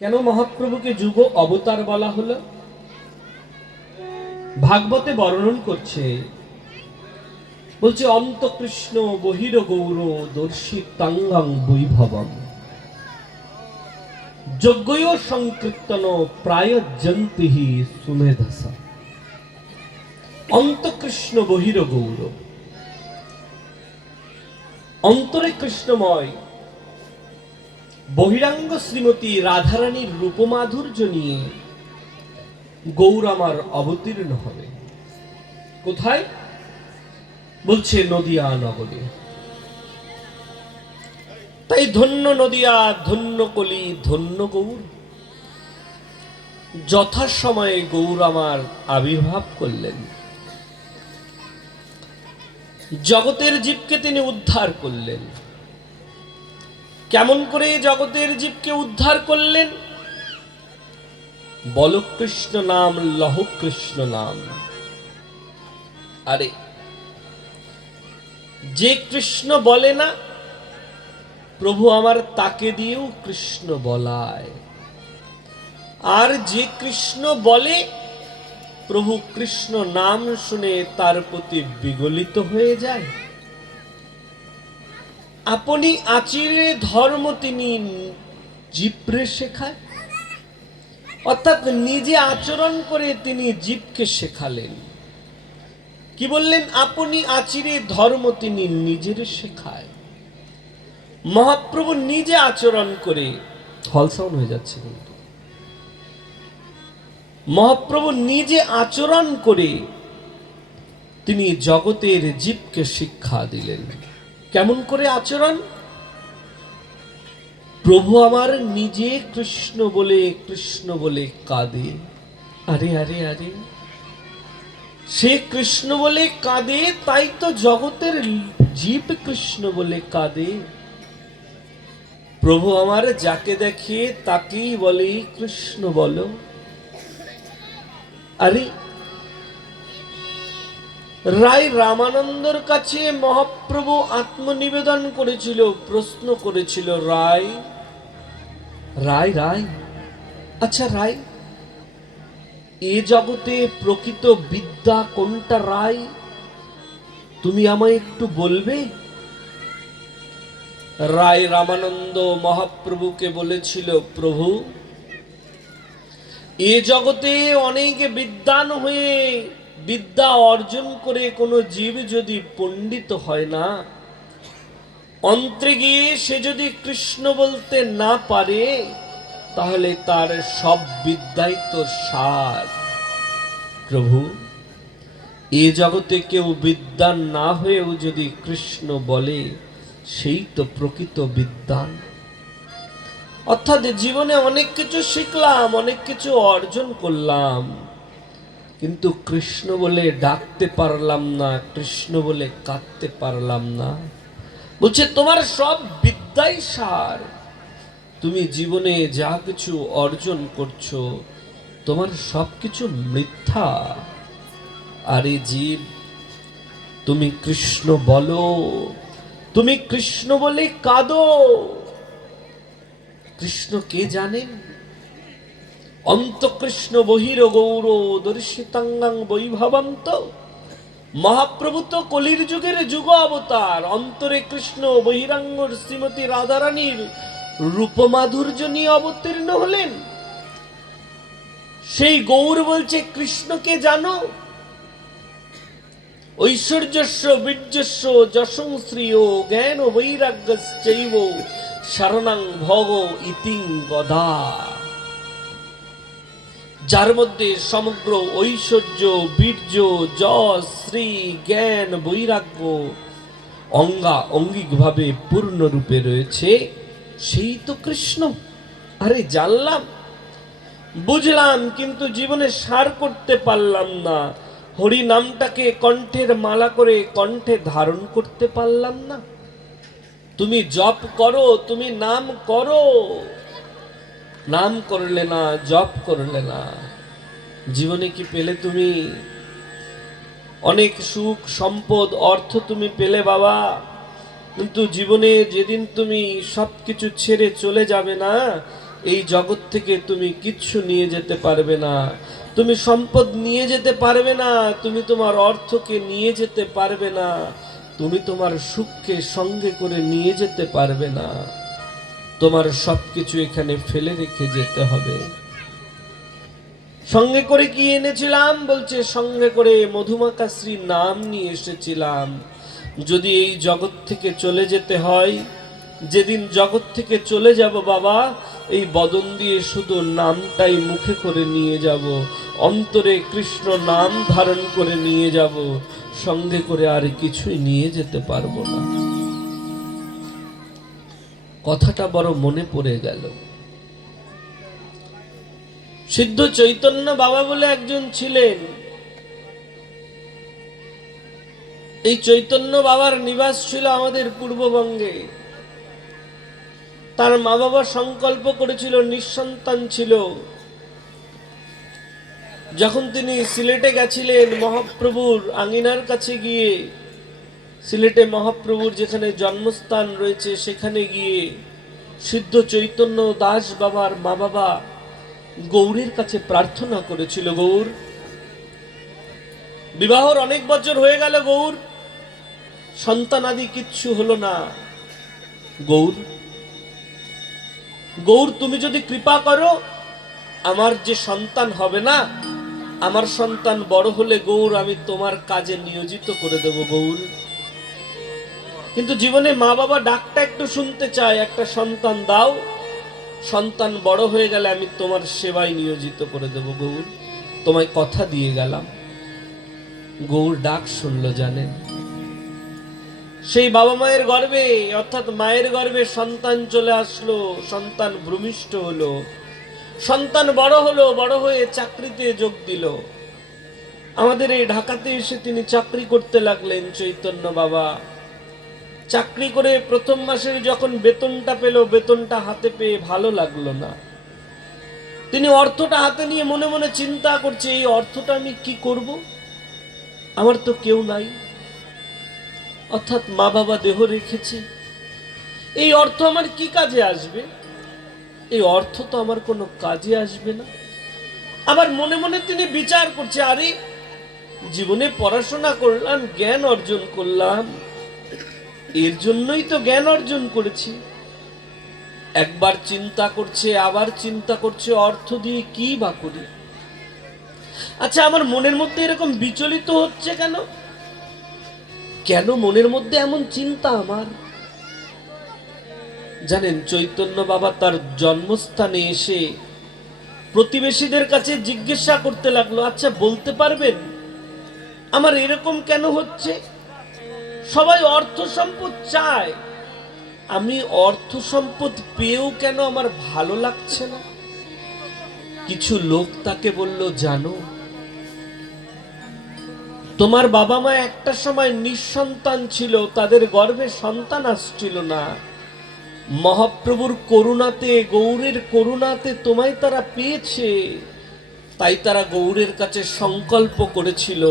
কেন মহাপ্রভুকে যুগ অবতার বলা হলো? ভাগবতে বর্ণন করছে, বলছে অন্তকৃষ্ণ বহির গৌর দর্শিতাঙ্গং বৈভবম যজ্ঞয় সংকীর্তন প্রায় জন্তিহি সুমেধসা। অন্তকৃষ্ণ বহির গৌর, অন্তরে কৃষ্ণময়, বহিরাঙ্গ শ্রীমতী রাধারানীর রূপমাধুর্য নিয়ে গৌর আমার অবতীর্ণ হবে। কোথায়? বলছে নদিয়া নগরে। তাই ধন্য নদিয়া, ধন্য কলি, ধন্য গৌর। যথাসময়ে গৌর আমার আবির্ভাব করলেন, জগতের জীবকে তিনি উদ্ধার করলেন। কেমন করে জগতের জীবকে উদ্ধার করলেন? বল কৃষ্ণ নাম, লহ কৃষ্ণ নাম। আরে যে কৃষ্ণ বলে না, প্রভু আমার তাকে দিয়েও কৃষ্ণ বলায়। আর যে কৃষ্ণ বলে, প্রভু কৃষ্ণ নাম শুনে তার প্রতি বিগলিত হয়ে যায়। আপনি আচিরে ধর্ম তিনি জীবরে শেখায়, অর্থাৎ নিজে আচরণ করে তিনি জীবকে শেখালেন। কি বললেন? আপনি আচিরে ধর্ম তিনি নিজের শেখায়। মহাপ্রভু নিজে আচরণ করে, হল সাউন্ড হয়ে যাচ্ছে কিন্তু, মহাপ্রভু নিজে আচরণ করে তিনি জগতের জীবকে শিক্ষা দিলেন। কেমন করে আচরণ? প্রভু আমার নিজে কৃষ্ণ বলে কাঁদে। আরে আরে আরে, সে কৃষ্ণ বলে কাঁদে, তাই তো জগতের জীব কৃষ্ণ বলে কাঁদে। প্রভু আমার যাকে দেখে তাকেই বলে কৃষ্ণ বলো। আরে রায় রামানন্দর কাছে মহাপ্রভু আত্মনিবেদন করেছিল, প্রশ্ন করেছিল, রায় রায় রায়, আচ্ছা রায়, এ জগতে প্রকৃত বিদ্যা কোনটা রায়? তুমি আমায় একটু বলবে? রায় রামানন্দ মহাপ্রভুকে বলেছিল, প্রভু এ জগতে অনেক বিদ্বান হয়ে বিদ্যা অর্জন করে কোনো জীব যদি পণ্ডিত হয় না, অন্ত্রে গিয়ে সে যদি কৃষ্ণ বলতে না পারে, তাহলে তার সব বিদ্যাই তো সার। প্রভু এ জগতে কেউ বিদ্বান না হয়েও যদি কৃষ্ণ বলে, সেই তো প্রকৃত বিদ্বান। অর্থাৎ জীবনে অনেক কিছু শিখলাম, অনেক কিছু অর্জন করলাম, কিন্তু কৃষ্ণ বলে ডাকতে পারলাম না, কৃষ্ণ বলে কাঁদতে পারলাম না। বলছে তোমার সব বিদ্যাই সার, তুমি জীবনে যা কিছু অর্জন করছো তোমার সবকিছু মিথ্যা। আরে জীব, তুমি কৃষ্ণ বলো, তুমি কৃষ্ণ বলে কাঁদো। কৃষ্ণ কে জানেন? অন্তকৃষ্ণ বহির গৌর দর্শিতাঙ্গং বৈভবন্ত। মহাপ্রভু তো কলির যুগের যুগ অবতার। অন্তরে কৃষ্ণ, বহিরাঙ্গর শ্রীমতী রাধারানীর রূপমাধুর্য নিয়ে অবতীর্ণ হলেন। সেই গৌর বলছে কৃষ্ণকে জানো? ঐশ্বর্যস্য বীর্যস্য যশং শ্রিয় জ্ঞান বৈরাগ্যশ্চৈব শরণং ভগ ইতিং গদা। যার মধ্যে সমগ্র ঐশ্বর্য, বীর্য, যশ, শ্রী, জ্ঞান, বৈরাগ্য অঙ্গাঙ্গিকভাবে পূর্ণরূপে রয়েছে, সেই তো কৃষ্ণ। আরে জানলাম, বুঝলাম, কিন্তু জীবনে সার করতে পারলাম না। হরি নামটাকে কণ্ঠের মালা করে কণ্ঠে ধারণ করতে পারলাম না। তুমি জপ করো, তুমি নাম করো, নাম করলে না, জপ করলে না, জীবনে কি পেলে? তুমি অনেক সুখ সম্পদ অর্থ তুমি পেলে বাবা, কিন্তু জীবনে যেদিন তুমি সবকিছু ছেড়ে চলে যাবে না, এই জগৎ থেকে তুমি কিচ্ছু নিয়ে যেতে পারবে না, তুমি সম্পদ নিয়ে যেতে পারবে না, তুমি তোমার অর্থকে নিয়ে যেতে পারবে না, তুমি তোমার সুখকে সঙ্গে করে নিয়ে যেতে পারবে না, তোমার সবকিছু এখানে ফেলে রেখে যেতে হবে। সঙ্গে করে কি এনেছিলাম? বলছে সঙ্গে করে মধুমাকা শ্রী নাম নিয়ে এসেছিলাম। যদি এই জগৎ থেকে চলে যেতে হয়, যেদিন জগৎ থেকে চলে যাব বাবা, এই বদন দিয়ে শুধু নামটাই মুখে করে নিয়ে যাব, অন্তরে কৃষ্ণ নাম ধারণ করে নিয়ে যাব, সঙ্গে করে আর কিছুই নিয়ে যেতে পারবো না। কথাটা বড় মনে পড়ে গেল। সিদ্ধ চৈতন্য বাবা বলে একজন ছিলেন। এই চৈতন্য বাবার নিবাস ছিল আমাদের পূর্ববঙ্গে। তার মা বাবা সংকল্প করেছিল, নিঃসন্তান ছিল। যখন তিনি সিলেটে গেছিলেন মহাপ্রভুর আঙিনার কাছে গিয়ে, সিলেটে মহাপ্রভুর যেখানে জন্মস্থান রয়েছে সেখানে গিয়ে সিদ্ধ চৈতন্য দাস বাবার মা বাবা গৌরের কাছে প্রার্থনা করেছিল, গৌর, বিবাহর অনেক বছর হয়ে গেল, গৌর, সন্তানাদি কিচ্ছু হলো না, গৌর, গৌর তুমি যদি কৃপা করো, আমার যে সন্তান হবে না, আমার সন্তান বড় হলে গৌর আমি তোমার কাজে নিয়োজিত করে দেব, গৌর। কিন্তু জীবনে মা বাবা ডাকটা একটু শুনতে চায়, একটা সন্তান দাও, সন্তান বড় হয়ে গেলে আমি তোমার সেবায় নিয়োজিত করে দেব, গৌর, তোমায় কথা দিয়ে গেলাম। গৌর ডাক শুনলো, জানেন, সেই বাবা মায়ের গর্ভে, অর্থাৎ মায়ের গর্ভে সন্তান চলে আসলো, সন্তান ভূমিষ্ঠ হলো, সন্তান বড় হলো, বড় হয়ে চাকরিতে যোগ দিল। আমাদের এই ঢাকাতে এসে তিনি চাকরি করতে লাগলেন চৈতন্য বাবা। চাকরি করে প্রথম মাসের যখন বেতনটা পেল, বেতনটা হাতে পেয়ে ভালো লাগলো না। তিনি অর্থটা হাতে নিয়ে মনে মনে চিন্তা করছে, এই অর্থটা আমি কি করব, আমার তো কেউ নাই, অর্থাৎ মা বাবা দেহ রেখেছে, এই অর্থ আমার কি কাজে আসবে? এই অর্থ তো আমার কোনো কাজে আসবে না। আবার মনে মনে তিনি বিচার করছে, আরে জীবনে পড়াশোনা করলাম, জ্ঞান অর্জন করলাম, এর জন্যই তো জ্ঞান অর্জন করেছি। একবার চিন্তা করছে, আবার চিন্তা করছে, অর্থ দিয়ে কি বা করি? আচ্ছা, আমার মনের মধ্যে এরকম বিচলিত হচ্ছে কেন? কেন মনের মধ্যে এমন চিন্তা আমার? জানেন, চৈতন্য বাবা তার জন্মস্থানে এসে প্রতিবেশীদের কাছে জিজ্ঞাসা করতে লাগলো, আচ্ছা বলতে পারবেন আমার এরকম কেন হচ্ছে? সবাই অর্থ সম্পদ চায়, আমি অর্থ সম্পদ পেয়েও কেন আমার ভালো লাগছে না? কিছু লোক তাকে বলল, জানো, তোমার বাবা মা একটা সময় নিঃসন্তান ছিল, তাদের গর্ভে সন্তান আসছিল না, মহাপ্রভুর করুণাতে, গৌরের করুণাতে তোমায় তারা পেয়েছে, তাই তারা গৌরের কাছে সংকল্প করেছিল,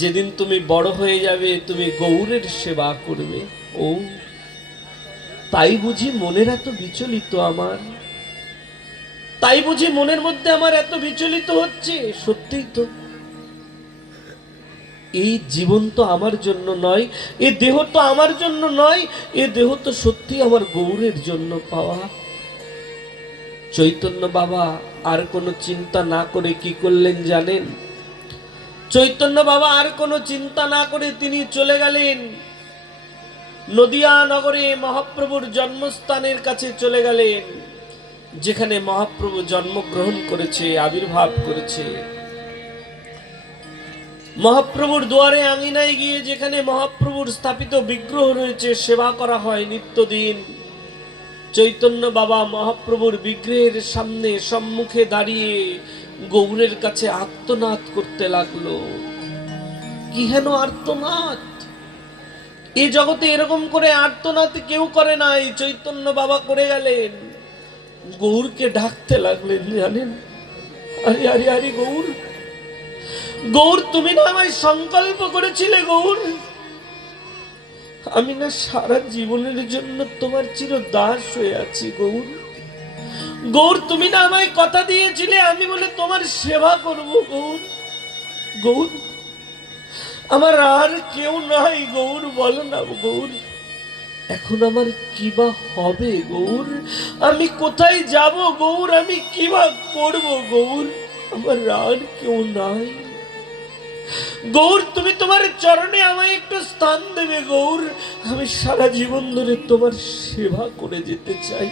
যেদিন তুমি বড় হয়ে যাবে তুমি গৌরের সেবা করবে। ও তাই বুঝি মনের এত বিচলিত আমার, তাই বুঝি মনের মধ্যে আমার এত বিচলিত হচ্ছে? সত্যিই তো, এই জীবন তো আমার জন্য নয়, এ দেহ তো আমার জন্য নয়, এ দেহ তো সত্যি আমার গৌরের জন্য পাওয়া। চৈতন্য বাবা আর কোনো চিন্তা না করে কি করলেন জানেন? চৈতন্য বাবা আর কোনো চিন্তা না করে তিনি চলে গেলেন নদিয়া নগরে, মহাপ্রভুর জন্মস্থানের কাছে চলে গেলেন, যেখানে মহাপ্রভু জন্মগ্রহণ করেছে, আবির্ভাব করেছে। মহাপ্রভুর দুয়ারে আঙিনায় গিয়ে যেখানে মহাপ্রভুর স্থাপিত বিগ্রহ রয়েছে, সেবা করা হয় নিত্যদিন। চৈতন্য বাবা মহাপ্রভুর বিগ্রহের সামনে সম্মুখে দাঁড়িয়ে গৌরের কাছে আর্তনাদ করতে লাগলো। কি হেন আর্তনাদ! এই জগতে এরকম করে আর্তনাদ কেউ করে নাই, চৈতন্য বাবা করে গেলেন। গৌরকে ডাকতে লাগলেন, জানেন, আরে আরে আরে গৌর, গৌর, তুমি না আমায় সংকল্প করেছিলে, গৌর, আমি না সারা জীবনের জন্য তোমার চির দাস হয়ে আছি, গৌর, গৌর তুমি না আমায় কথা দিয়েছিলে আমি বলে তোমার সেবা করব গৌর। গৌর আমার আর কেউ নাই গৌর, বলো না গৌর এখন আমার কি বা হবে গৌর, আমি কোথায় যাব গৌর, আমি কি বা করব গৌর, আমার আর কেউ নাই। গৌর তুমি তোমার চরণে আমায় একটু স্থান দেবে গৌর, আমি সারা জীবন ধরে তোমার সেবা করে যেতে চাই।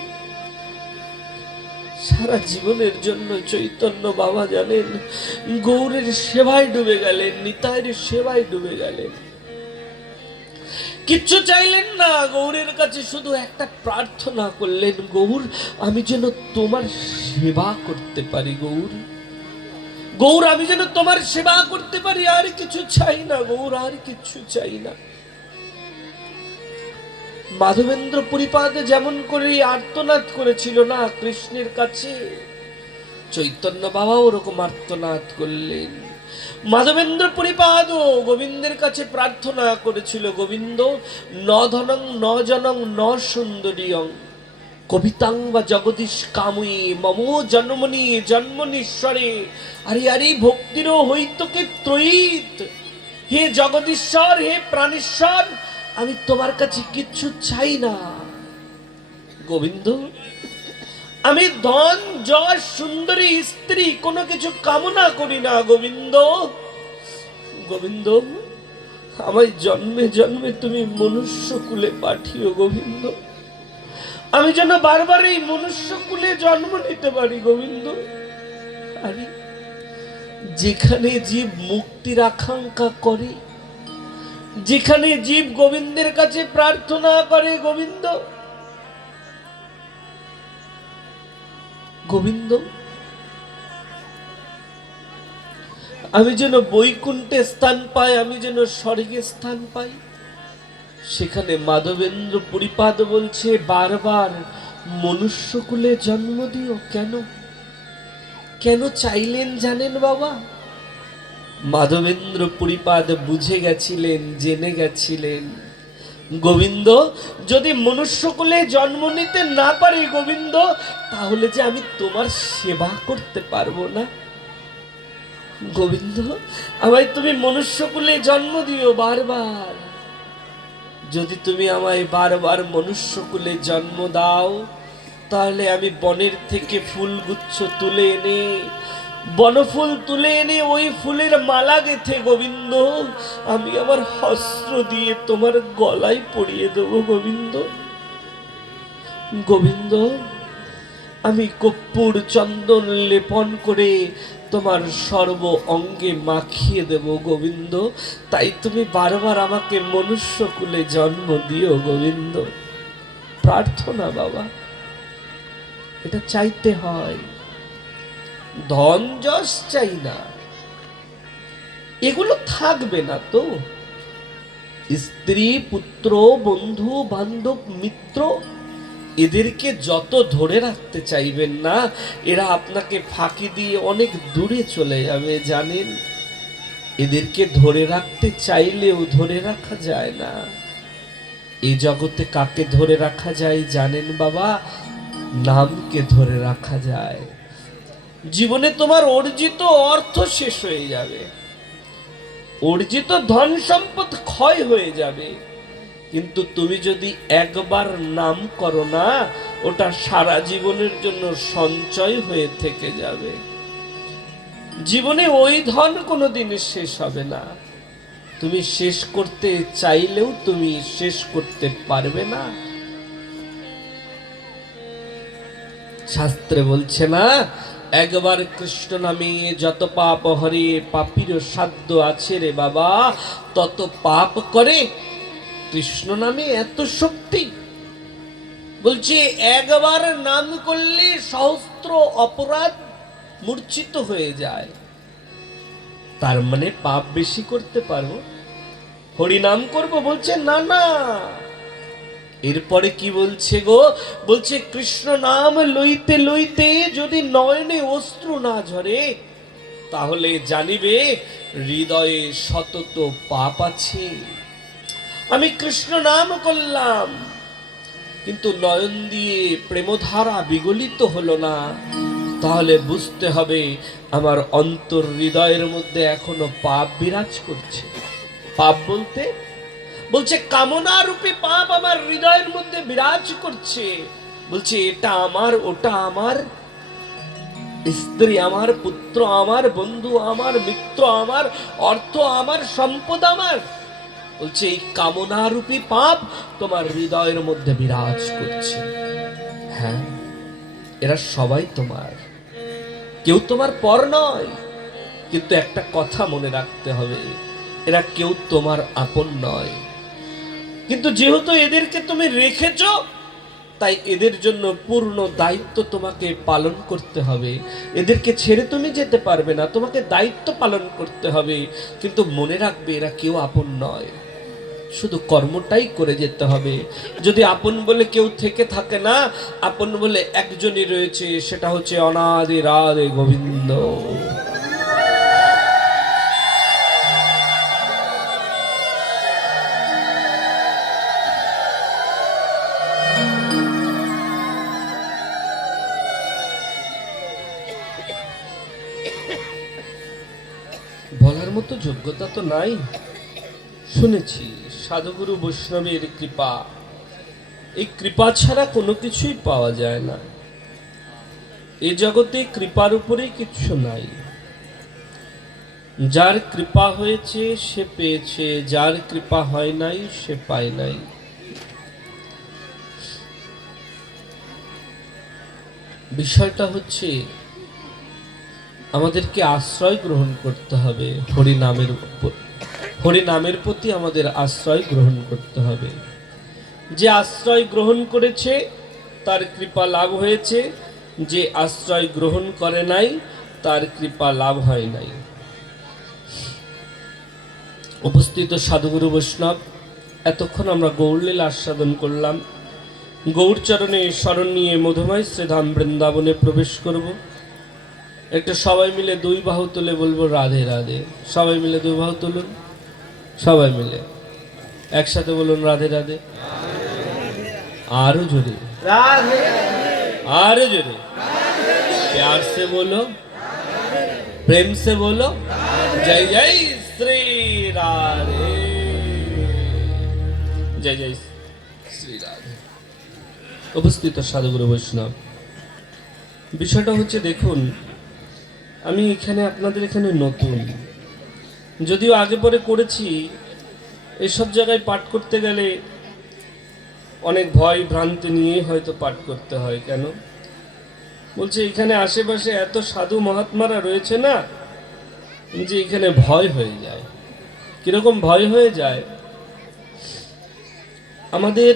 সারা জীবনের জন্য চৈতন্য বাবা জানেন গৌরের সেবায় ডুবে গেলেন, নিতাইয়ের সেবায় ডুবে গেলেন, কিচ্ছু চাইলেন না গৌরের কাছে, শুধু একটা প্রার্থনা করলেন, গৌর আমি যেন তোমার সেবা করতে পারি গৌর, গৌর আমি যেন তোমার সেবা করতে পারি, আর কিছু চাই না গৌর, আর কিছু চাই না। মাধবেন্দ্র পরিপাদ যেমন করে আর্তনাদ করেছিল না কৃষ্ণের কাছে, চৈতন্য বাবা ওরকম আর্তনাদ করলেন। মাধবেন্দ্র পরিপাদ গোবিন্দের কাছে প্রার্থনা করেছিল, গোবিন্দ ন ধনং ন জনং ন সুন্দরীয়ং কবিতাং বা জগদীশ কামুই মম জন্মনি জন্মনীশ্বরে আরে আরে ভক্তিরও হইতকে ত্রয়ীত। হে জগদীশ্বর, হে প্রাণেশ্বর, আমি তোমার কাছে কিচ্ছু চাই না গোবিন্দ, আমি ধন যশ সুন্দরী স্ত্রী কোনো কিছু কামনা করি না গোবিন্দ। গোবিন্দ আমায় জন্মে জন্মে তুমি মনুষ্য কুলে পাঠিও গোবিন্দ, আমি যেন বারবার এই মনুষ্য কুলে জন্ম নিতে পারি গোবিন্দ। আরে যেখানে জীব মুক্তির আকাঙ্ক্ষা করে, যেখানে জীব গোবিন্দের কাছে প্রার্থনা করে গোবিন্দ, গোবিন্দ আমি যেন বৈকুণ্ঠে স্থান পাই, আমি যেন স্বর্গে স্থান পাই। সেখানে মাধবেন্দ্র পরিপাদ বলছে বারবার মনুষ্যকুলে জন্ম দিও। কেন কেন চাইলেন জানেন বাবা? মাধবেন্দ্র পরিপাদ বুঝে গেছিলেন, জেনে গেছিলেন, গোবিন্দ যদি মনুষ্যকুলে জন্ম নিতে না পারি গোবিন্দ, তাহলে যে আমি তোমার সেবা করতে পারবো না গোবিন্দ, আমায় তুমি মনুষ্যকুলে জন্ম দিও বারবার। যদি তুমি আমায় বারবার মনুষ্যকুলে জন্ম দাও, তাহলে আমি বনের থেকে ফুলগুচ্ছ তুলে এনে, বনফুল তুলে এনে ওই ফুলের মালা গেথে গোবিন্দ আমি আমার হস্ত্র দিয়ে তোমার গলায় পরিয়ে দেব গোবিন্দ। গোবিন্দ আমি কর্পূর চন্দন লেপন করে তোমার সর্ব অঙ্গে মাখিয়ে দেব গোবিন্দ, তাই তুমি বারবার আমাকে মনুষ্যকুলে জন্ম দিও গোবিন্দ। প্রার্থনা বাবা, এটা চাইতে হয়, ধন যশ চাই না, এগুলো থাকবে না তো। স্ত্রী পুত্র বন্ধু বান্ধব মিত্র এদেরকে যত ধরে রাখতে চাইবেন না, এরা আপনাকে ফাঁকি দিয়ে অনেক দূরে চলে যাবে জানেন। এদেরকে ধরে রাখতে চাইলেও ধরে রাখা যায় না। এই জগতে কাকে ধরে রাখা যায় জানেন বাবা? নামকে ধরে রাখা যায়। জীবনে তোমার অর্জিত অর্থ শেষ হয়ে যাবে, অর্জিত ধন সম্পদ ক্ষয় হয়ে যাবে, কিন্তু তুমি যদি একবার নাম করো না, ওটা সারা জীবনের জন্য সঞ্চয় হয়ে থেকে যাবে। জীবনে ওই ধন কোনোদিন শেষ হবে না, তুমি শেষ করতে চাইলেও তুমি শেষ করতে পারবে না। শাস্ত্রে বলছে না, একবার কৃষ্ণ নামে যত পাপ হরে পাপীর সাধ্য আছে রে বাবা, তত পাপ করে। কৃষ্ণ নামে এত শক্তি, বলছে একবার নাম করলে সহস্র অপরাধ মূর্ছিত হয়ে যায়। তার মানে পাপ বেশি করতে পারবো, হরি নাম করব বলছে না না। এরপরে কি বলছে গো? বলছে কৃষ্ণ নাম লইতে লইতে যদি নয়নে অশ্রু না ঝরে, তাহলে জানিবে হৃদয়ে শতত পাপ আছে। আমি কৃষ্ণ নাম করলাম, কিন্তু নয়ন দিয়ে প্রেমধারা বিগলিত হলো না, তাহলে বুঝতে হবে আমার অন্তর হৃদয়ের মধ্যে এখনো পাপ বিরাজ করছে। পাপ বলতে বলছে কামনা রূপী পাপ আমার হৃদয়ের মধ্যে বিরাজ করছে। বলছে এটা আমার, ওটা আমার, স্ত্রী আমার, পুত্র আমার, বন্ধু আমার, মিত্র আমার, অর্থ আমার, সম্পদ আমার। বলছে এই কামনা রূপী পাপ তোমার হৃদয়ের মধ্যে বিরাজ করছে। হ্যাঁ, এরা সবাই তোমার, কেউ তোমার পর নয়। কিন্তু একটা কথা মনে রাখতে হবে, এরা কেউ তোমার আপন নয়। কিন্তু যেহেতু এদেরকে তুমি রেখেছো, তাই এদের জন্য পূর্ণ দায়িত্ব তোমাকে পালন করতে হবে। এদেরকে ছেড়ে তুমি যেতে পারবে না, তোমাকে দায়িত্ব পালন করতে হবে। কিন্তু মনে রাখবে এরা কেউ আপন নয়, শুধু কর্মটাই করে যেতে হবে। যদি আপন বলে কেউ থেকে থাকে না, আপন বলে একজনই রয়েছে, সেটা হচ্ছে অনাদি রাধে গোবিন্দ। বলার মতো যোগ্যতা তো নাই। শুনেছি সাধুগুরু বৈষ্ণবের কৃপা, এই কৃপা ছাড়া কোনো কিছুই পাওয়া যায় না। এ জগতে কৃপার উপরেই কিচ্ছু নাই। যার কৃপা হয়েছে সে পেয়েছে, যার কৃপা হয় নাই সে পায় নাই। বিষয়টা হচ্ছে আমাদেরকে আশ্রয় গ্রহণ করতে হবে হরিনামের উপর। হরিনামের প্রতি আমাদের আশ্রয় গ্রহণ করতে হবে। যে আশ্রয় গ্রহণ করেছে তার কৃপা লাভ হয়েছে, যে আশ্রয় গ্রহণ করে নাই তার কৃপা লাভ হয় নাই। উপস্থিত সাধুগুরু বৈষ্ণব, এতক্ষণ আমরা গৌরলীলা আস্বাদন করলাম। গৌরচরণে শরণ নিয়ে মধুময় শ্রীধাম বৃন্দাবনে প্রবেশ করব। একটু সবাই মিলে দুই বাহু তুলে বলবো রাধে রাধে। সবাই মিলে দুই বাহু তুলুন, সবাই মিলে একসাথে বলুন রাধে রাধে। आरो जोरे राधे, आरो जोरे प्यार से बोलो, प्रेम से बोलो, जय जय श्री राधे, जय जय श्री राधे। उपस्थित साधुगुरु वैष्णव, বিষয়টা হচ্ছে দেখুন, আমি এখানে আপনাদের এখানে নতুন, যদিও আগে পরে করেছি। এসব জায়গায় পাঠ করতে গেলে অনেক ভয় ভ্রান্তি নিয়ে হয়তো পাঠ করতে হয়। কেন বলছে, এখানে আশেপাশে এত সাধু মহাত্মারা রয়েছে না, যে এখানে ভয় হয়ে যায়। কিরকম ভয় হয়ে যায়? আমাদের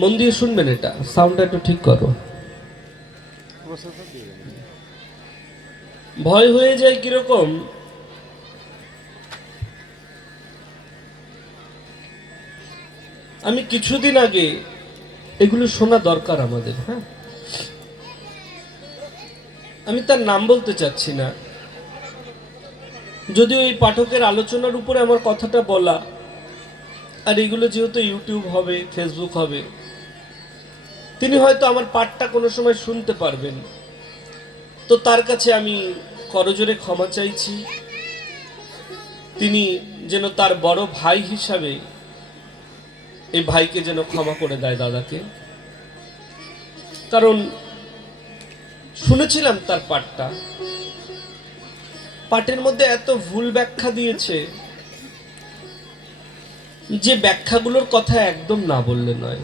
মন দিয়ে শুনবেন, এটা সাউন্ডটা একটু ঠিক করো। ভয় হয়ে যায় কিরকম? আমি কিছুদিন আগে, এগুলো শোনা দরকার আমাদের, হ্যাঁ, আমি তার নাম বলতে চাচ্ছি না, যদিও এই পাঠকের আলোচনার উপরে আমার কথাটা বলা, আর এগুলো যেহেতু ইউটিউব হবে, ফেসবুক হবে, তিনি হয়তো আমার পাঠটা কোনো সময় শুনতে পারবেন। তো তার কাছে আমি করজোরে ক্ষমা চাইছি। তিনি যেন তার বড় ভাই হিসাবে এই ভাইকে যেন ক্ষমা করে দেয়, দাদাকে। কারণ শুনেছিলাম তার পাঠটা, পাঠের মধ্যে এত ভুল ব্যাখ্যা দিয়েছে যে ব্যাখ্যাগুলোর কথা একদম না বললে নয়।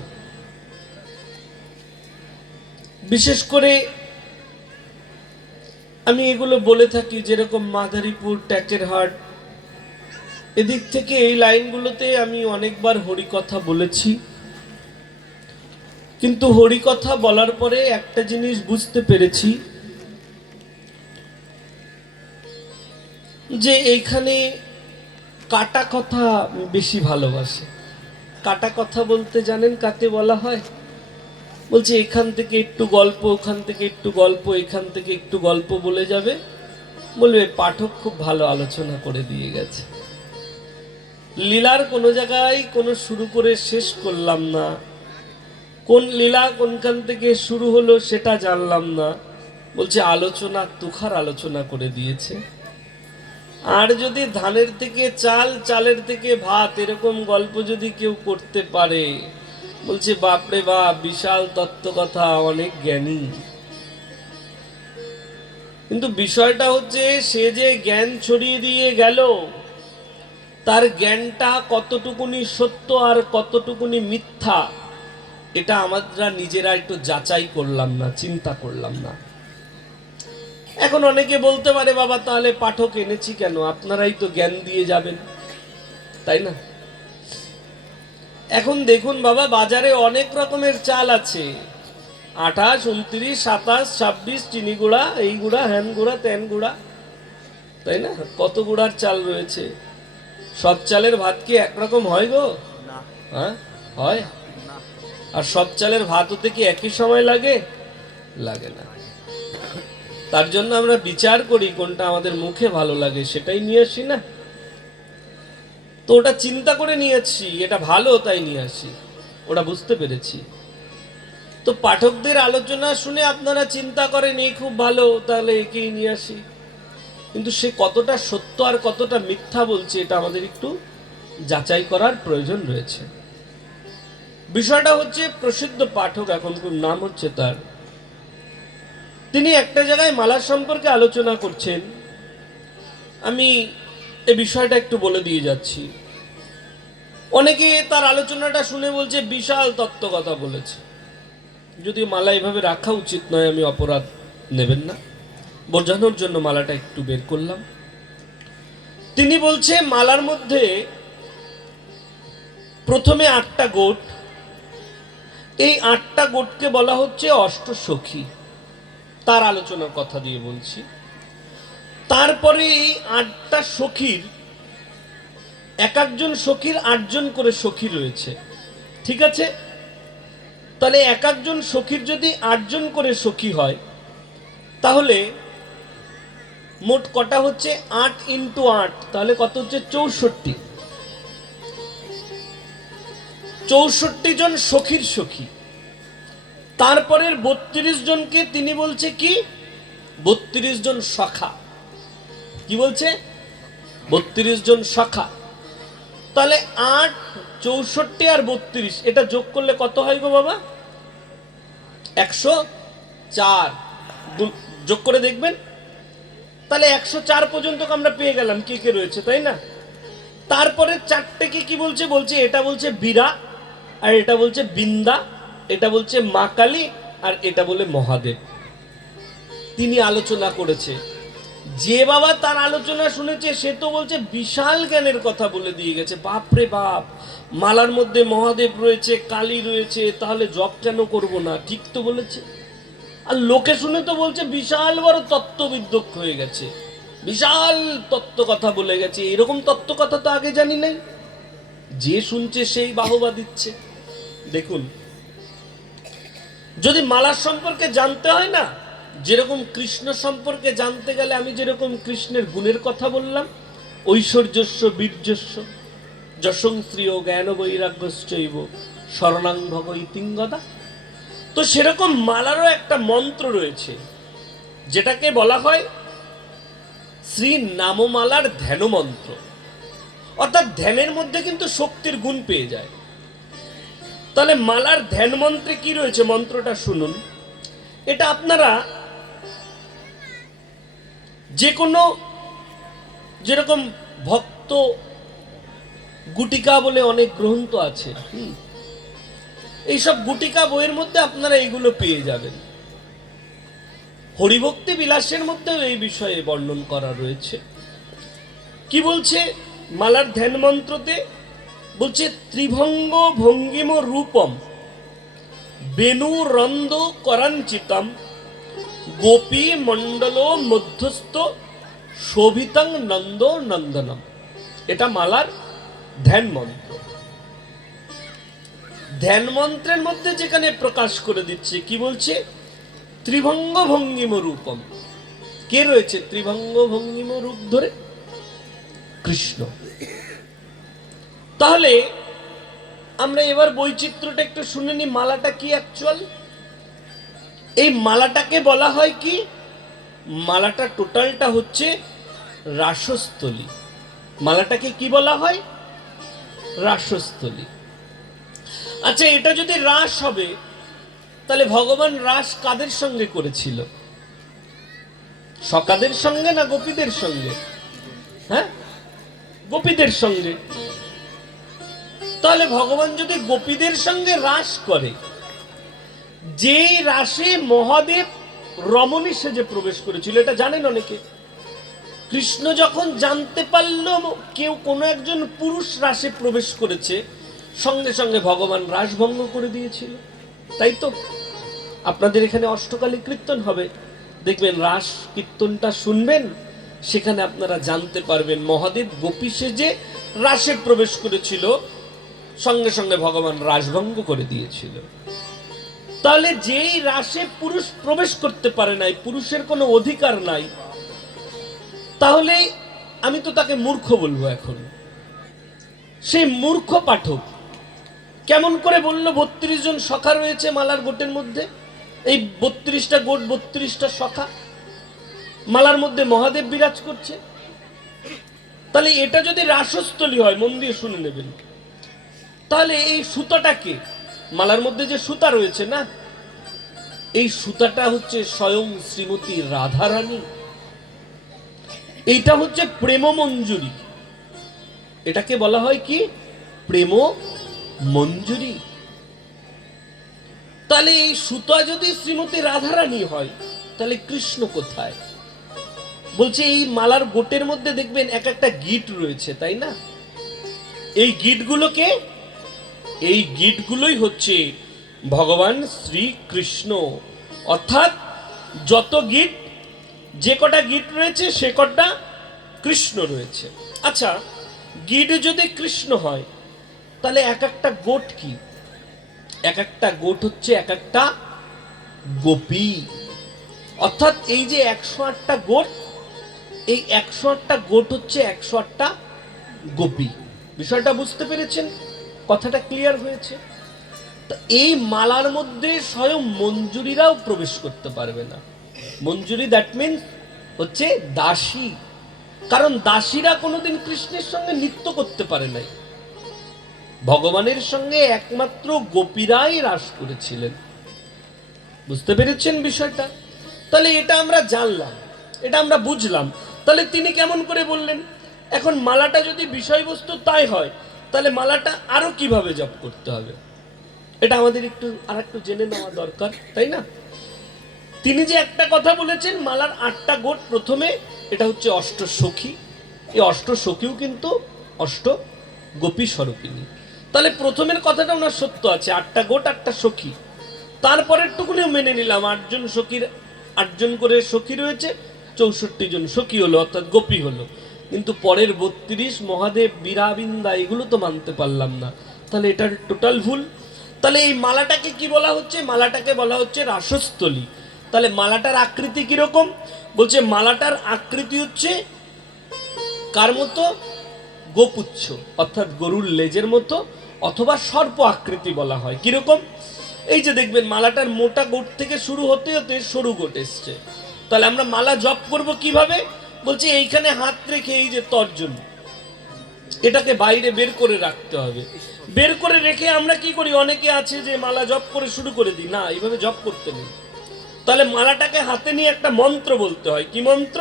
বিশেষ করে আমি এগুলো বলে থাকি, যেরকম মাদারীপুর, ট্যাকেরহাট, এদিক থেকে এই লাইনগুলোতে আমি অনেকবার হরিকথা বলেছি। কিন্তু হরিকথা বলার পরে একটা জিনিস বুঝতে পেরেছি, যে এইখানে কাটা কথা বেশি ভালোবাসে। কাটা কথা বলতে জানেন কাকে বলা হয়? বলছে এখান থেকে একটু গল্প, ওখান থেকে একটু গল্প, এখান থেকে একটু গল্প বলে যাবে, বলবে পাঠক খুব ভালো আলোচনা করে দিয়ে গেছে। লীলার কোনো জায়গায় কোনো শুরু করে শেষ করলাম না, কোন লীলা কোনখান থেকে শুরু হলো সেটা জানলাম না। বলছে আলোচনা তুখার আলোচনা করে দিয়েছে। আর যদি ধানের থেকে চাল, চালের থেকে ভাত, এরকম গল্প যদি কেউ করতে পারে, বলছে বাপরে বাপ, বিশাল তত্ত্ব কথা, অনেক জ্ঞানী। কিন্তু বিষয়টা হচ্ছে সে যে জ্ঞান ছড়িয়ে দিয়ে গেল, তার জ্ঞানটা কতটুকুনি সত্য আর কতটুকুনি মিথ্যা, এটা আমরা নিজেরা একটু যাচাই করলাম না, চিন্তা করলাম না। এখন অনেকে বলতে পারে, বাবা তাহলে পাঠক এনেছি কেন, আপনারাই তো জ্ঞান দিয়ে যাবেন, তাই না? এখন দেখুন বাবা, বাজারে অনেক রকমের চাল আছে, 28, 29, 27, 26, চিনি গুঁড়া, এই গুঁড়া, হ্যান গুঁড়া, ত্যান গুঁড়া, তাই না? কত গুঁড়ার চাল রয়েছে। সব চালের ভাত কি একরকম হয় গো? হ্যাঁ, হয়? আর সব চালের ভাত হতে কি একই সময় লাগে? লাগে না। তার জন্য আমরা বিচার করি কোনটা আমাদের মুখে ভালো লাগে সেটাই নিয়ে আসি না। তো ওটা চিন্তা করে নিয়ে আসি, এটা ভালো তাই নিয়ে আসি, ওটা বুঝতে পেরেছি। তো পাঠকদের আলোচনা শুনে আপনারা চিন্তা করেন এই খুব ভালো, তাহলে একেই নিয়ে আসি। কিন্তু সে কতটা সত্য আর কতটা মিথ্যা বলছে, এটা আমাদের একটু যাচাই করার প্রয়োজন রয়েছে। বিষয়টা হচ্ছে, প্রসিদ্ধ পাঠক, এখন খুব নাম হচ্ছে তার, তিনি একটা জায়গায় মালা সম্পর্কে আলোচনা করছেন। আমি এই বিষয়টা একটু বলে দিয়ে যাচ্ছি। অনেকে তার আলোচনাটা শুনে বলছে বিশাল তত্ত্ব কথা বলেছে। যদিও মালা এভাবে রাখা উচিত নয়, আমি অপরাধ নেবেন না, বোঝানোর জন্য মালাটা একটু বের করলাম। তিনি বলছে মালার মধ্যে প্রথমে 8টা গোট, এই 8টা গোটকে বলা হচ্ছে অষ্টসখী। তার আলোচনার কথা দিয়ে বলছি। তারপরে এই 8টা সখীর, এক একজন সখীর 8 জন করে সখী রয়েছে, ঠিক আছে? তাহলে এক একজন সখীর যদি 8 জন করে সখী হয়, তাহলে মোট কটা হচ্ছে? 8 × 8, তাহলে কত হচ্ছে? 64। 64 জন সখীর সখী। তারপরের 32 জনকে তিনি বলছে কি? 32 জন সখা। কি বলছে? 32 জন সখা। তাহলে 8, 64 আর 32, এটা যোগ করলে কত হয় গো বাবা? 104। যোগ করে দেখবেন, তাহলে 104 পর্যন্ত আমরা পেয়ে গেলাম কে কে রয়েছে, তাই না? তারপরে 4টেকে কি বলছে? বলছে এটা বলছে বীরা, আর এটা বলছে বিন্দা, এটা বলছে মা কালী, আর এটা বলে মহাদেব। তিনি আলোচনা করেছে। যে বাবা তার আলোচনা শুনেছে সে তো বলছে বিশাল জ্ঞানের কথা বলে দিয়ে গেছে। বাপরে বাপ, মালার মধ্যে মহাদেব রয়েছে, কালী রয়েছে, তাহলে জপ কেন করব না? ঠিক তো বলেছে। আর লোকে শুনে তো বলছে বিশাল বড় তত্ত্ববিদ্যক হয়ে গেছে, বিশাল তত্ত্ব কথা বলে গেছে। এরকম তত্ত্ব কথা তো আগে জানি নাই। যে শুনছে সেই বাহবা দিচ্ছে। দেখুন, যদি মালার সম্পর্কে জানতে হয় না, যেরকম কৃষ্ণ সম্পর্কে জানতে গেলে আমি যেরকম কৃষ্ণের গুণের কথা বললাম, ঐশ্বর্যস্য বীর্যস্য যশং শ্রিয় জ্ঞান বৈরাগ্যশ্চৈব শরণাং ভগৈ তিঙ্গদা, তো সেরকম মালারও একটা মন্ত্র রয়েছে যেটাকে বলা হয় শ্রী নামমালার ধ্যান মন্ত্র। অর্থাৎ ধ্যানের মধ্যে কিন্তু শক্তির গুণ পেয়ে যায়। তাহলে মালার ধ্যান মন্ত্রে কি রয়েছে? মন্ত্রটা শুনুন। এটা আপনারা যে কোনো, যেরকম ভক্ত গুটিকা বলে অনেক গ্রন্থ আছে, এইসব গুটিকা বইয়ের মধ্যে আপনারা এইগুলো পেয়ে যাবেন। হরিভক্তি বিলাসের মধ্যেও এই বিষয়ে বর্ণন করা রয়েছে। কি বলছে মালার ধ্যান মন্ত্রতে? বলছে ত্রিভঙ্গ ভঙ্গিম রূপম বেনু রন্দ করাঞ্চিতম গোপী মণ্ডল মধ্যস্থ শোভিতং নন্দ নন্দনম। এটা মালার ধ্যান মন্ত্র। ধ্যান মন্ত্রের মধ্যে যেখানে প্রকাশ করে দিচ্ছে, কি বলছে? ত্রিভঙ্গ ভঙ্গিম রূপম। কে রয়েছে ত্রিভঙ্গ ভঙ্গিম রূপ ধরে? কৃষ্ণ। তাহলে আমরা এবার বৈচিত্র্যটা একটু শুনে নি, মালাটা কি অ্যাকচুয়াল। এই মালাটাকে বলা হয় কি, মালাটা টোটালটা হচ্ছে রাসস্থলী। মালাটাকে কি বলা হয়? রাসস্থলী। আচ্ছা, এটা যদি রাস হবে, তাহলে ভগবান রাস কাদের সঙ্গে করেছিল? সখাদের সঙ্গে না গোপীদের সঙ্গে? হ্যাঁ, গোপীদের সঙ্গে। তাহলে ভগবান যদি গোপীদের সঙ্গে রাস করে, যেই রাসে মহাদেব রমণী সেজে প্রবেশ করেছিল, এটা জানেন অনেকে। কৃষ্ণ যখন জানতে পারল কেউ কোনো একজন পুরুষ রাসে প্রবেশ করেছে, সঙ্গে সঙ্গে ভগবান রাস ভঙ্গ করে দিয়েছিল, তাই তো? আপনাদের এখানে অষ্টকালী কীর্তন হবে, দেখবেন রাস কীর্তনটা শুনবেন, সেখানে আপনারা জানতে পারবেন মহাদেব গোপী সেজে রাসে প্রবেশ করেছিল, সঙ্গে সঙ্গে ভগবান রাসভঙ্গ করে দিয়েছিল। তাহলে যেই রাসে পুরুষ প্রবেশ করতে পারে নাই, পুরুষের কোনো অধিকার নাই, তাহলে আমি তো তাকে মূর্খ বলবো। এখন সেই মূর্খ পাঠক কেমন করে বলল 32 জন সখা রয়েছে মালার গোটের মধ্যে? এই 32টা গোট, 32টা সখা, মালার মধ্যে মহাদেব বিরাজ করছে। তাহলে এটা যদি রাসস্থলী হয়, মন দিয়ে শুনে নেবেন, তাহলে এই সুতাটাকে, মালার মধ্যে যে সুতা রয়েছে না, এই সুতাটা হচ্ছে স্বয়ং শ্রীমতী রাধারানী। এইটা হচ্ছে প্রেম মঞ্জুরি। এটাকে বলা হয় কি? প্রেম মঞ্জুরি। তাহলে এই সুতা যদি শ্রীমতী রাধারানী হয়, তাহলে কৃষ্ণ কোথায়? বলছে এই মালার গোটের মধ্যে দেখবেন এক একটা গিট রয়েছে, তাই না? এই গিটগুলোকে, এই গিটগুলোই হচ্ছে ভগবান শ্রীকৃষ্ণ। অর্থাৎ যত গিট, যে কটা গিট রয়েছে সে কটা কৃষ্ণ রয়েছে। আচ্ছা, গিট যদি কৃষ্ণ হয়, তাহলে এক একটা গোট কি? এক একটা গোট হচ্ছে এক একটা গোপী। অর্থাৎ এই যে 108টা গোট, এই 108টা গোট হচ্ছে 108টা গোপী। বিষয়টা বুঝতে পেরেছেন? কথাটা ক্লিয়ার হয়েছে? এই মালার মধ্যে স্বয়ং মঞ্জুরিরাও প্রবেশ করতে পারবে না। মঞ্জুরি দ্যাট মিনস হচ্ছে দাসী। কারণ দাসীরা কোনোদিন কৃষ্ণের সঙ্গে নৃত্য করতে পারে নাই, ভগবানের সঙ্গে একমাত্র গোপীরাই রাস করেছিলেন। বুঝতে পেরেছেন বিষয়টা? তাহলে এটা আমরা জানলাম, এটা আমরা বুঝলাম। তাহলে তিনি কেমন করে বললেন? এখন মালাটা যদি বিষয়বস্তু তাই হয়, তাহলে মালাটা আরো কিভাবে জপ করতে হবে, এটা আমাদের একটু আর একটু জেনে নেওয়া দরকার, তাই না? তিনি যে একটা কথা বলেছেন, মালার 8টা গোট প্রথমে, এটা হচ্ছে অষ্টসখী। এই অষ্টসখীও কিন্তু অষ্ট গোপী স্বরূপিণী। তাহলে প্রথমের কথাটা ওনার সত্য আছে, 8টা গোট 8টা সখী। তারপরের টুকুনিও মেনে নিলাম, 8 জন সখীর, 8 জন করে সখী রয়েছে, 64 জন সখী হলো, অর্থাৎ গোপী হলো। কিন্তু পরের 32 মহাদেব, বীরাবিন্দা, এগুলো তো মানতে পারলাম না। তাহলে এটা টোটাল ভুল। তাহলে এই মালাটাকে কি বলা হচ্ছে? মালাটাকে বলা হচ্ছে রাসস্থলী। তাহলে মালাটার আকৃতি কিরকম? বলছে মালাটার আকৃতি হচ্ছে কার মতো? গোপুচ্ছ, অর্থাৎ গরুর লেজের মতো, অথবা সর্প আকৃতি বলা হয়। কিরকম? এই যে দেখবেন মালাটার মোটা গোট থেকে শুরু হতে হতে সরু গোট এসছে। তাহলে আমরা মালা জপ করব কিভাবে? বলছে এইখানে হাত রেখে, এই যে তর্জন, এটাকে বাইরে বের করে রাখতে হবে। বের করে রেখে আমরা কি করি? অনেকে আছে যে মালা জপ করে শুরু করে দিই, না, এইভাবে জপ করতে নেই। তাহলে মালাটাকে হাতে নিয়ে একটা মন্ত্র বলতে হয়। কি মন্ত্র?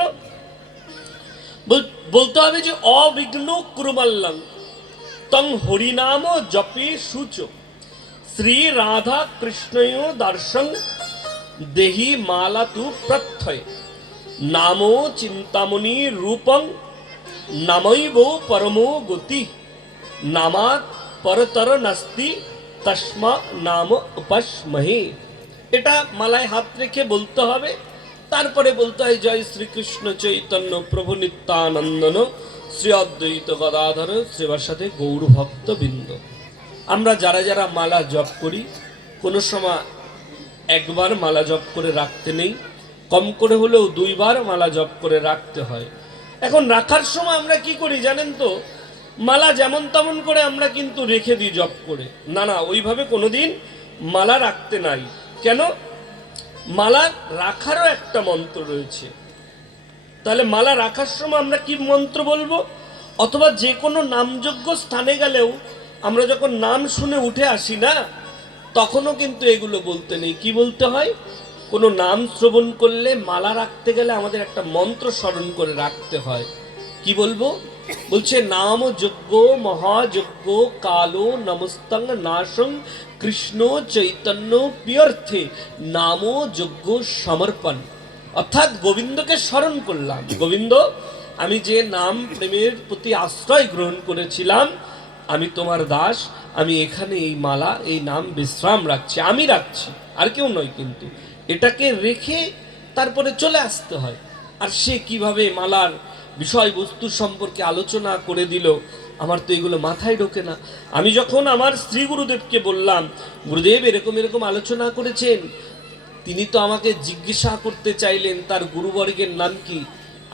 বলতে হবে যে অবিঘ্ন কুরুমাল্লাং তং হরিনাম জপে সূচ শ্রী রাধা কৃষ্ণয় দর্শন দেহি মালা তু প্রত্যয় নামো চিন্তামণি রূপং নামৈব পরমো গতি নামাত পরতর নাস্তি তস্মা নাম উপাসমহে। এটা মালায় হাত রেখে বলতে হবে। তারপরে বলতে হয় জয় শ্রীকৃষ্ণ চৈতন্য প্রভু নিত্যানন্দন শ্রী অদ্বৈত গদাধর শ্রীবাসাদে গৌর ভক্ত বৃন্দ। আমরা যারা যারা মালা জপ করি, কোনো সময় একবার মালা জপ করে রাখতে নেই, কম করে হলেও 2বার মালা জপ করে রাখতে হয়। এখন রাখার সময় আমরা কি করি জানেন তো? মালা যেমন তেমন করে আমরা কিন্তু রেখে দিই জপ করে, না না, ওইভাবে কোনোদিন মালা রাখতে নাই। কেন? মালা রাখারও একটা মন্ত্র রয়েছে। তাহলে মালা রাখার সময় আমরা কি মন্ত্র বলবো? অথবা যে কোনো নামযোগ্য স্থানে গেলেও আমরা যখন নাম শুনে উঠে আসি না, তখনও কিন্তু এগুলো বলতে নেই। কি বলতে হয়? কোনো নাম শ্রবণ করলে মালা রাখতে গেলে আমাদের একটা মন্ত্র স্মরণ করে রাখতে হয়। কি বলবো? বলছে নাম যজ্ঞ মহাযজ্ঞ কালো নমস্তং নাশং কৃষ্ণ চৈতন্য প্রিয়র্থে নাম যজ্ঞ সমর্পণ। অর্থাৎ গোবিন্দকে স্মরণ করলাম। গোবিন্দ, আমি যে নাম প্রেমের প্রতি আশ্রয় গ্রহণ করেছিলাম, আমি তোমার দাস, আমি এখানে এই মালা এই নাম বিশ্রাম রাখছি, আমি রাখছি, আর কেউ নয়। কিন্তু এটাকে রেখে তারপরে চলে আসতে হয়। আর সে কিভাবে মালার বিষয়বস্তু সম্পর্কে আলোচনা করে দিল, আমার তো এগুলো মাথায় ঢোকে না। আমি যখন আমার শ্রী গুরুদেবকে বললাম, গুরুদেব এরকম এরকম আলোচনা করেছেন, তিনি তো আমাকে জিজ্ঞাসা করতে চাইলেন তার গুরুবর্গের নাম কি।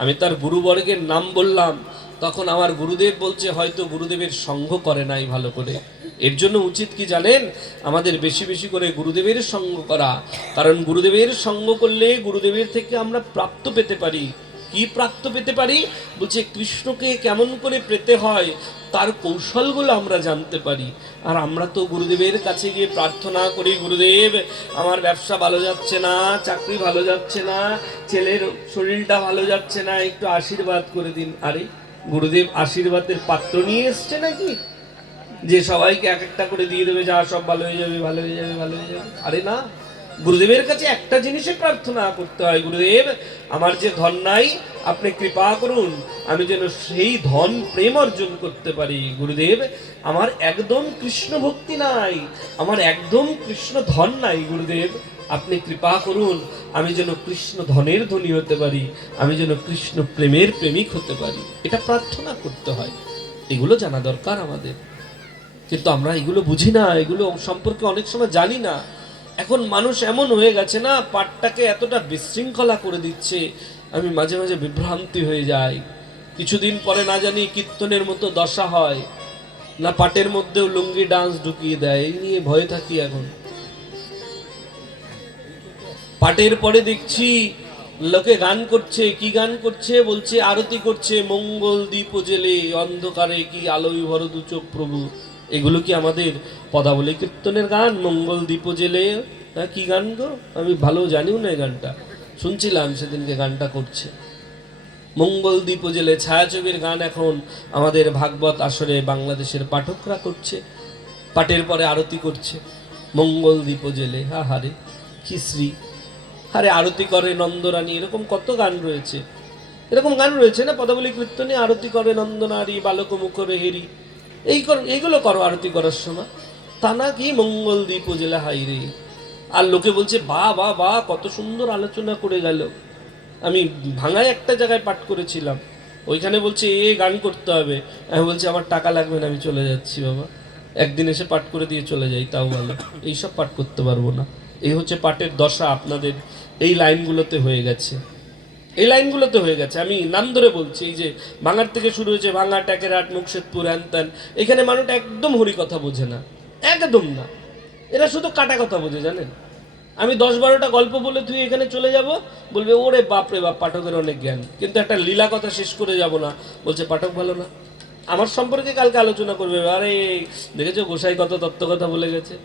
আমি তার গুরুবর্গের নাম বললাম, তখন আমার গুরুদেব বলছে হয়তো গুরুদেবের সঙ্গ করে নাই ভালো করে। এর জন্য উচিত কি জানেন? আমাদের বেশি বেশি করে গুরুদেবের সঙ্গ করা। কারণ গুরুদেবের সঙ্গ করলে গুরুদেবের থেকে আমরা প্রাপ্ত পেতে পারি। কি প্রাপ্ত পেতে পারি? বলছে কৃষ্ণকে কেমন করে পেতে হয় তার কৌশলগুলো আমরা জানতে পারি। আর আমরা তো গুরুদেবের কাছে গিয়ে প্রার্থনা করি, গুরুদেব আমার ব্যবসা ভালো যাচ্ছে না, চাকরি ভালো যাচ্ছে না, ছেলের শরীরটা ভালো যাচ্ছে না, একটু আশীর্বাদ করে দিন। আরে গুরুদেব আশীর্বাদের পাত্র নিয়ে এসছে নাকি যে সবাইকে এক একটা করে দিয়ে দেবে, যা সব ভালো হয়ে যাবে, ভালো হয়ে যাবে, ভালো হয়ে যাবে? আরে না, গুরুদেবের কাছে একটা জিনিসে প্রার্থনা করতে হয়, গুরুদেব আমার যে ধন নাই, আপনি কৃপা করুন আমি যেন সেই ধন প্রেম অর্জন করতে পারি। গুরুদেব আমার একদম কৃষ্ণ ভক্তি নাই, আমার একদম কৃষ্ণ ধন নাই, গুরুদেব আপনি কৃপা করুন আমি যেন কৃষ্ণ ধনের ধনী হতে পারি, আমি যেন কৃষ্ণ প্রেমের প্রেমিক হতে পারি। এটা প্রার্থনা করতে হয়। এগুলো জানা দরকার আমাদের, কিন্তু আমরা এগুলো বুঝি না, এগুলো সম্পর্কে অনেক সময় জানি না। এখন মানুষ এমন হয়ে গেছে না, পাঠটাকে এতটা বিশৃঙ্খলা করে দিচ্ছে, আমি মাঝে মাঝে বিভ্রান্তি হয়ে যাই। কিছুদিন পরে না জানি কীর্তনের মতো দশা হয় না, পাটের মধ্যেও লুঙ্গি ডান্স ঢুকিয়ে দেয়, এই নিয়ে ভয়ে থাকি এখন। পাটের পরে দেখছি লোকে গান করছে। কি গান করছে? বলছে আরতি করছে, মঙ্গল দীপ জেলে অন্ধকারে কি আলোয় ভর দু চোখ প্রভু। এগুলো কি আমাদের পদাবলী কীর্তনের গান? মঙ্গল দীপ জেলে, হ্যাঁ কি গান গো? আমি ভালো জানিও না এই গানটা, শুনছিলাম সেদিনকে গানটা করছে। মঙ্গল দীপ জেলে ছায়াছবির গান এখন আমাদের ভাগবত আসরে বাংলাদেশের পাঠকরা করছে। পাটের পরে আরতি করছে, মঙ্গল দীপ জেলে, হা হারে কি শ্রী, আরে আরতি করে নন্দরানী, এরকম কত গান রয়েছে। এরকম গান রয়েছে না পদাবলী কীর্তনে? আরতি করে নন্দনারী বালক মুখরে হেরি, এইগুলো করো আরতি করার সময়। তা না কি মঙ্গল দ্বীপ জেলা হাই রে। আর লোকে বলছে বা বা বা কত সুন্দর আলোচনা করে গেল। আমি ভাঙায় একটা জায়গায় পাঠ করেছিলাম, ওইখানে বলছে এ গান করতে হবে। আমি বলছি আমার টাকা লাগবে না, আমি চলে যাচ্ছি বাবা, একদিন এসে পাঠ করে দিয়ে চলে যাই, তাও ভালো। এইসব পাঠ করতে পারবো না। এই হচ্ছে পাঠের দশা আপনাদের এই লাইনগুলোতে হয়ে গেছে, এই লাইনগুলোতে হয়ে গেছে। আমি নাম ধরে বলছি, এই যে ভাঙার থেকে শুরু হয়েছে, ভাঙা, ট্যাকেরহাট, মুকশেদপুর, হ্যান ত্যান, এখানে মানুষ একদম হরি কথা বোঝে না, একদম না। এরা শুধু কাটা কথা বোঝে, জানেন? আমি 10-12টা গল্প বলে তুই এখানে চলে যাব, বলবে ওরে বাপ রে বাপ পাঠকের অনেক জ্ঞান, কিন্তু একটা লীলা কথা শেষ করে যাব না, বলছে পাঠক ভালো না। আমার সম্পর্কে কালকে আলোচনা করবে, আরে দেখেছো গোসাই কত তত্ত্বকথা বলে গেছে।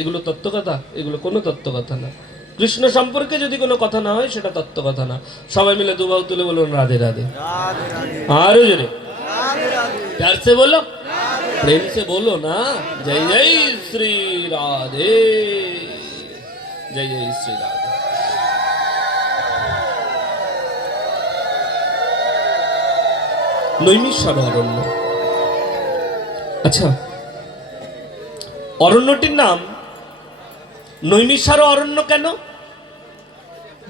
এগুলো তত্ত্বকথা? এগুলো কোনো তত্ত্বকথা না। কৃষ্ণ সম্পর্কে যদি কোনো কথা না হয় সেটা তত্ত্বকথা না। সবাই মিলে দুবাহু তুলে বলুন রাধে রাধে। আরো জোরে प्यार से बोलो, प्रेम से बोलो ना, जय जय श्री राधे, जय जय श्री राधे। নৈমিষারণ্য অরণ্য। আচ্ছা, অরণ্যটির নাম নৈমিষার অরণ্য কেন?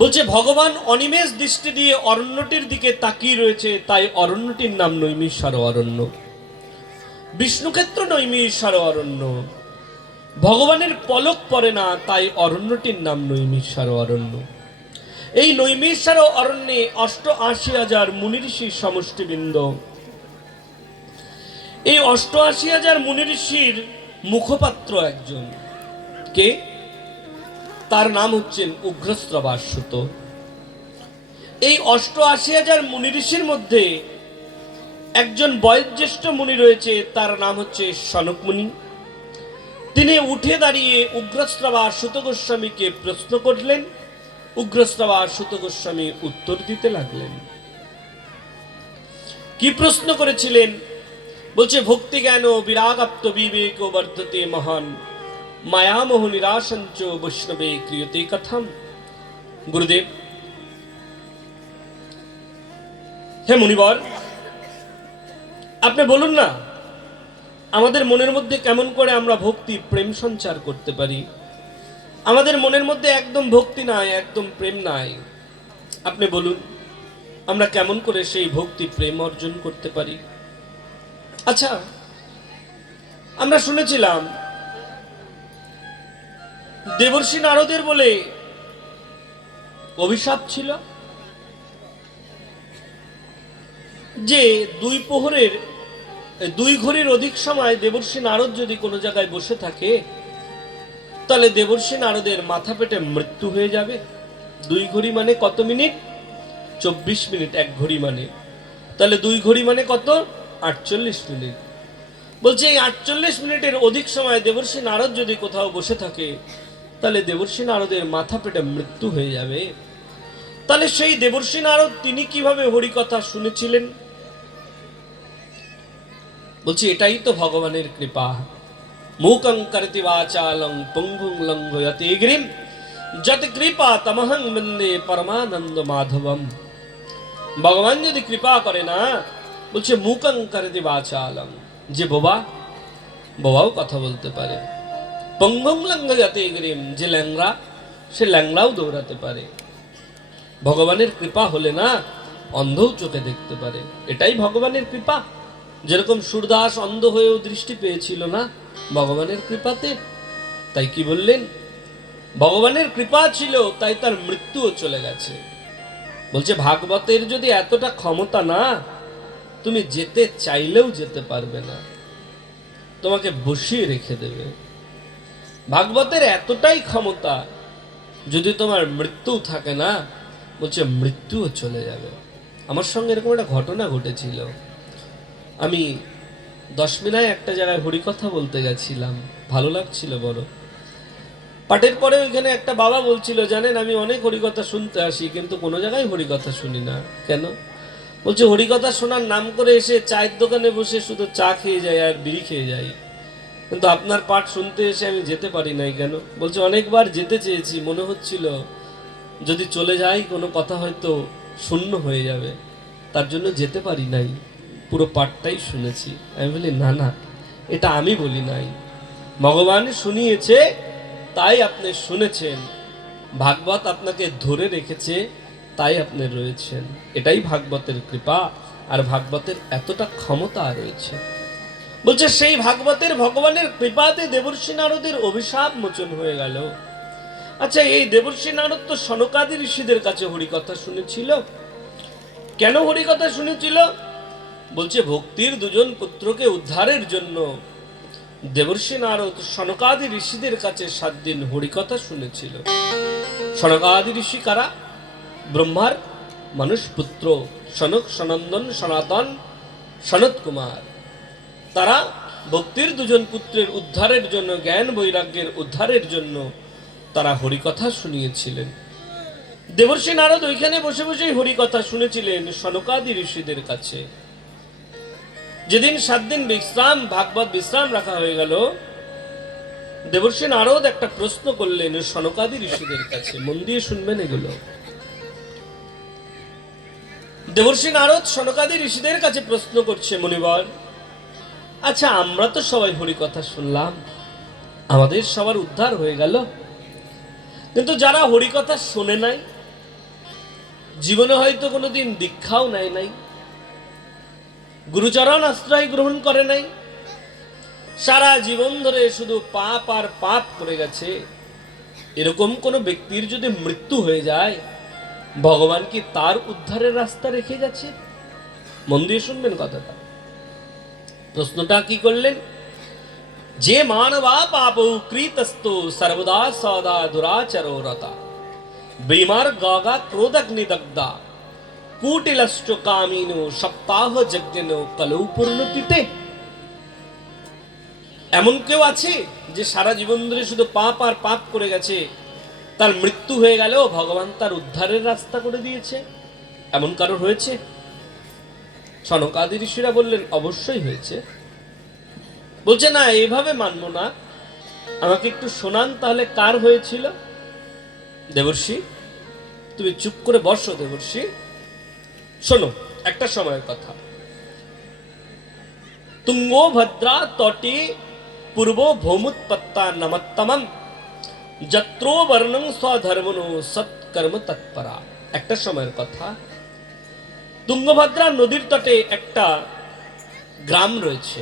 বলছে ভগবান অনিমেষ দৃষ্টি দিয়ে অরণ্যটির দিকে তাকিয়ে রয়েছে, তাই অরণ্যটির নাম নৈমিষার অরণ্য। বিষ্ণুক্ষেত্র নৈমিষার অরণ্য, ভগবানের পলক পড়ে না, তাই অরণ্যটির নাম নৈমিষার অরণ্য। এই নৈমিষার অরণ্যে 88,000 মুনি ঋষির সমষ্টিবৃন্দ। এই ৮৮,০০০ মুনি ঋষির মুখপাত্র একজন, কে? তার নাম হচ্ছেন উগ্রশ্রবাসুত। এই ৮৮,০০০ মুনি ঋষির মধ্যে একজন বয়োজ্যেষ্ঠ মুনি রয়েছে, তার নাম হচ্ছে সনক মুনি। তিনি উঠে দাঁড়িয়ে উগ্রশ্রবা সুত গোস্বামীকে প্রশ্ন করলেন। উগ্রশ্রবা সুত গোস্বামী উত্তর দিতে লাগলেন। কি প্রশ্ন করেছিলেন? বলছে, ভক্তি জ্ঞান বিরাগাপ্ত বিবেক বর্ধতে মহান মায়ামোহ নিরাসঞ্চ বৈষ্ণবে ক্রিয়তে কথাম। গুরুদেব, হে মুনিবর, আপনি বলুন না, আমাদের মনের মধ্যে কেমন করে আমরা ভক্তি প্রেম সঞ্চার করতে পারি? আমাদের মনের মধ্যে একদম ভক্তি নাই, একদম প্রেম নাই। আপনি বলুন, আমরা কেমন করে সেই ভক্তি প্রেম অর্জন করতে পারি? আচ্ছা, আমরা শুনেছিলাম দেবর্ষি নারদের বলে অভিশাপ ছিল যে দুই ঘড়ির অধিক সময় দেবর্ষি নারদ যদি কোনো জায়গায় বসে থাকে, তাহলে দেবর্ষি নারদের মাথা পেটে মৃত্যু হয়ে যাবে। 2 ঘড়ি মানে কত মিনিট? 24 মিনিট। 1 ঘড়ি মানে, তাহলে 2 ঘড়ি মানে কত? 48 মিনিট। বলছে এই 48 মিনিটের অধিক সময় দেবর্ষি নারদ যদি কোথাও বসে থাকে, তাহলে দেবর্ষি নারদের মাথা পেটে মৃত্যু হয়ে যাবে। তাহলে সেই দেবর্ষি নারদ তিনি কিভাবে হরিকথা শুনেছিলেন? বলছি, এটাই তো ভগবানের কৃপা। মূকং করতি বাচালং পঙ্গুং লঙ্ঘয়তে গিরিম যত কৃপা তমহং বন্দে পরমানন্দ মাধবম। ভগবান যদি কৃপা করে না, বলছে মূকং করতি বাচালং, যে বোবাও কথা বলতে পারে। পঙ্গুং লঙ্ঘয়তে গিরিম, যে ল্যাংড়া, সে ল্যাংড়াও দৌড়াতে পারে। ভগবানের কৃপা হলে না, অন্ধও চোখে দেখতে পারে। এটাই ভগবানের কৃপা। যেরকম সূরদাস অন্ধ হয়েও দৃষ্টি পেয়েছিল না ভগবানের কৃপাতে, তাই কি বললেন? ভগবানের কৃপা ছিল, তাই তার মৃত্যুও চলে গেছে। বলছে ভাগবতের যদি এতটা ক্ষমতা না, তুমি যেতে চাইলেও যেতে পারবে না, তোমাকে বসিয়ে রেখে দেবে। ভাগবতের এতটাই ক্ষমতা, যদি তোমার মৃত্যু থাকে না, বলছে মৃত্যুও চলে যাবে। আমার সঙ্গে এরকম একটা ঘটনা ঘটেছিল। আমি 10 মিনায় একটা জায়গায় হরিকথা বলতে গেছিলাম, ভালো লাগছিল বড়। পাঠের পরে ওইখানে একটা বাবা বলছিল, জানেন আমি অনেক হরিকথা শুনতে আসি, কিন্তু কোনো জায়গায় হরিকথা শুনি না। কেন? বলছে হরিকথা শোনার নাম করে এসে চায়ের দোকানে বসে শুধু চা খেয়ে যায় আর বিড়ি খেয়ে যায়, কিন্তু আপনার পাঠ শুনতে এসে আমি যেতে পারি নাই। কেন? বলছে অনেকবার যেতে চেয়েছি, মনে হচ্ছিল যদি চলে যাই কোনো কথা হয়তো শূন্য হয়ে যাবে, তার জন্য যেতে পারি নাই, পুরো পাঠটাই শুনেছি। আমি বলি না না, এটা আমি বলি নাই, ভগবান শুনিয়েছে, তাই আপনি শুনেছেন। ভাগবত আপনাকে ধরে রেখেছে, তাই আপনি রয়েছেন। এটাই ভাগবতের কৃপা, আর ভাগবতের এতটা ক্ষমতা রয়েছে। বলছে সেই ভাগবতের ভগবানের কৃপাতে দেবর্ষি নারদের অভিশাপ মোচন হয়ে গেল। আচ্ছা, এই দেবর্ষি নারদ তো সনকাদি ঋষিদের কাছে হরিকথা শুনেছিল। কেন হরিকথা শুনেছিল? বলছে ভক্তির 2 পুত্রকে উদ্ধারের জন্য দেবর্ষি নারদ সনকাদি ঋষিদের কাছে 7 দিন হরিকথা শুনেছিল। সনকাদি ঋষি কারা? ব্রহ্মার মানুষ পুত্র সনক, সনন্দন, সনাতন, সনত কুমার। তারা ভক্তির 2 পুত্রের উদ্ধারের জন্য, জ্ঞান বৈরাগ্যের উদ্ধারের জন্য তারা হরিকথা শুনিয়েছিলেন। দেবর্ষি নারদ ওইখানে বসে বসেই হরিকথা শুনেছিলেন সনকাদি ঋষিদের কাছে। যেদিন 7 দিন ভাগবত বিশ্রাম রাখা হয়ে গেল, দেবর্ষি নারদ একটা প্রশ্ন করলেন সনকাদি ঋষিদের কাছে। মন দিয়ে শুনবেন এগুলো। দেবর্ষি নারদ সনকাদি ঋষিদের কাছে প্রশ্ন করছে, মুনিবর, আচ্ছা আমরা তো সবাই হরিকথা শুনলাম, আমাদের সবার উদ্ধার হয়ে গেল, কিন্তু যারা হরিকথা শোনে নাই, জীবনে হয়তো কোনোদিন দীক্ষাও নেয় নাই, গুরুচরণ আশ্রয় গ্রহণ করে নাই, সারা জীবন ধরে শুধু পাপ আর পাপ করে গেছে, এরকম কোন ব্যক্তির যদি মৃত্যু হয়ে যায়, ভগবান কি তার উদ্ধারের রাস্তা রেখে গেছে? মন দিয়ে শুনবেন কথাটা। প্রশ্নটা কি করলেন? যে মানবা পাপৌ কৃতস্তু সর্বদা সদা দুরাচরো রতা বিমার গাগা ক্রোধাগ্নিদগ্ধা কুটিলশ্চ কামিনো সপ্তাহ যজ্ঞেনো কলৌ পূর্ণতিতে। এমন কেউ আছে যে সারা জীবন ধরে শুধু পাপ আর পাপ করে গেছে, তার মৃত্যু হয়ে গেলেও ভগবান তার উদ্ধারের রাস্তা করে দিয়েছে? এমন কারোর হয়েছে? সনকাদি ঋষিরা বললেন অবশ্যই হয়েছে। বলছে না, এইভাবে মানবো না, আমাকে একটু শোনান তাহলে কার হয়েছিল। দেবর্ষি তুমি চুপ করে বসো। দেবর্ষি শোনো, একটা সময়ের কথা। তুঙ্গভদ্রা তটে পূর্ব ভৌমুৎপত্তা নমত্তমম যত্রো বর্ণং স্বধর্মনো সৎকর্ম তৎপরা। একটা সময়ের কথা, তুঙ্গভদ্রা নদীর তটে একটা গ্রাম রয়েছে।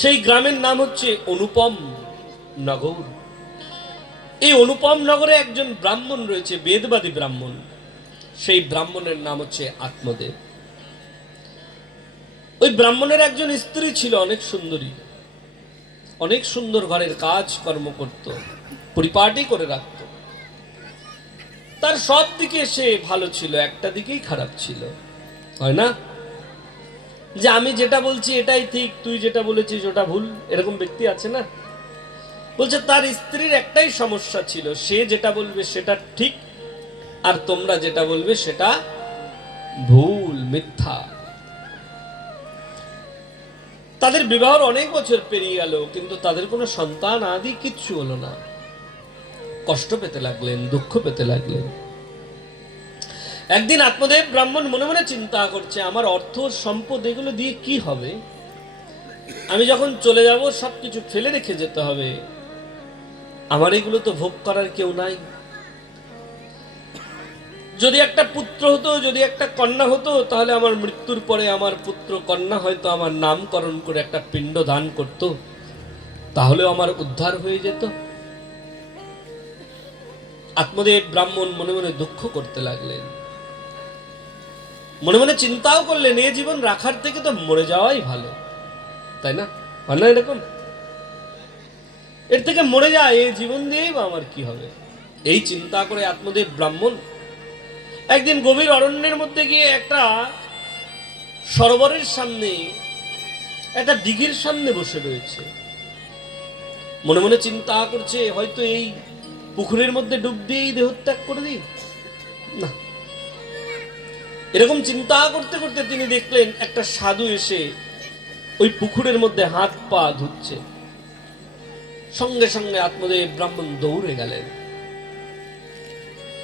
সেই গ্রামের নাম হচ্ছে অনুপম নগর। এই অনুপম নগরে একজন ব্রাহ্মণ রয়েছে, বেদবাদী ব্রাহ্মণ। সেই ব্রাহ্মণের নাম হচ্ছে আত্মদেব। ওই ব্রাহ্মণের একজন স্ত্রী ছিল, অনেক সুন্দরী, অনেক সুন্দর ঘরের কাজ কর্ম করত, পরিপাটি করে রাখত। তার সব দিকে সে ভালো ছিল, একটা দিকেই খারাপ ছিল। হয় না যে আমি যেটা বলছি এটাই ঠিক, তুই যেটা বলেছিস ওটা ভুল, এরকম ব্যক্তি আছে না? বলছে তার স্ত্রীর একটাই সমস্যা ছিল, সে যেটা বলবে সেটা ঠিক, আর তোমরা যেটা বলবে সেটা ভুল, মিথ্যা। তাদের বিবাহর অনেক বছর পেরিয়ে গেল, কিন্তু তাদের কোনো সন্তান আদি কিচ্ছু হলো না। কষ্ট পেতে লাগলেন, দুঃখ পেতে লাগলেন। একদিন আত্মদেব ব্রাহ্মণ মনে মনে চিন্তা করছে, আমার অর্থ সম্পদ এগুলো দিয়ে কি হবে? আমি যখন চলে যাব সবকিছু ফেলে রেখে যেতে হবে, আমার এগুলো তো ভোগ করার কেউ নাই। যদি একটা পুত্র হতো, যদি একটা কন্যা হতো, তাহলে আমার মৃত্যুর পরে আমার পুত্র কন্যা হয়তো আমার নামকরণ করে একটা পিণ্ড দান করত, তাহলে আমার উদ্ধার হয়ে যেত। আত্মদেব ব্রাহ্মণ মনে মনে দুঃখ করতে লাগলেন, মনে মনে চিন্তাও করলেন, এ জীবন রাখার থেকে তো মরে যাওয়াই ভালো, তাই না? হয় না এরকম? এর থেকে মরে যায়, এই জীবন দিয়েই বা আমার কি হবে? এই চিন্তা করে আত্মদেব ব্রাহ্মণ একদিন গভীর অরণ্যের মধ্যে গিয়ে একটা সরোবরের সামনে, একটা দিঘির সামনে বসে রয়েছে। মনে মনে চিন্তা করছে, হয়তো এই পুকুরের মধ্যে ডুব দিয়েই দেহত্যাগ করে দিই না। এরকম চিন্তা করতে করতে তিনি দেখলেন একটা সাধু এসে ওই পুকুরের মধ্যে হাত পা ধুচ্ছে। সঙ্গে সঙ্গে আত্মদেব ব্রাহ্মণ দৌড়ে গেলেন।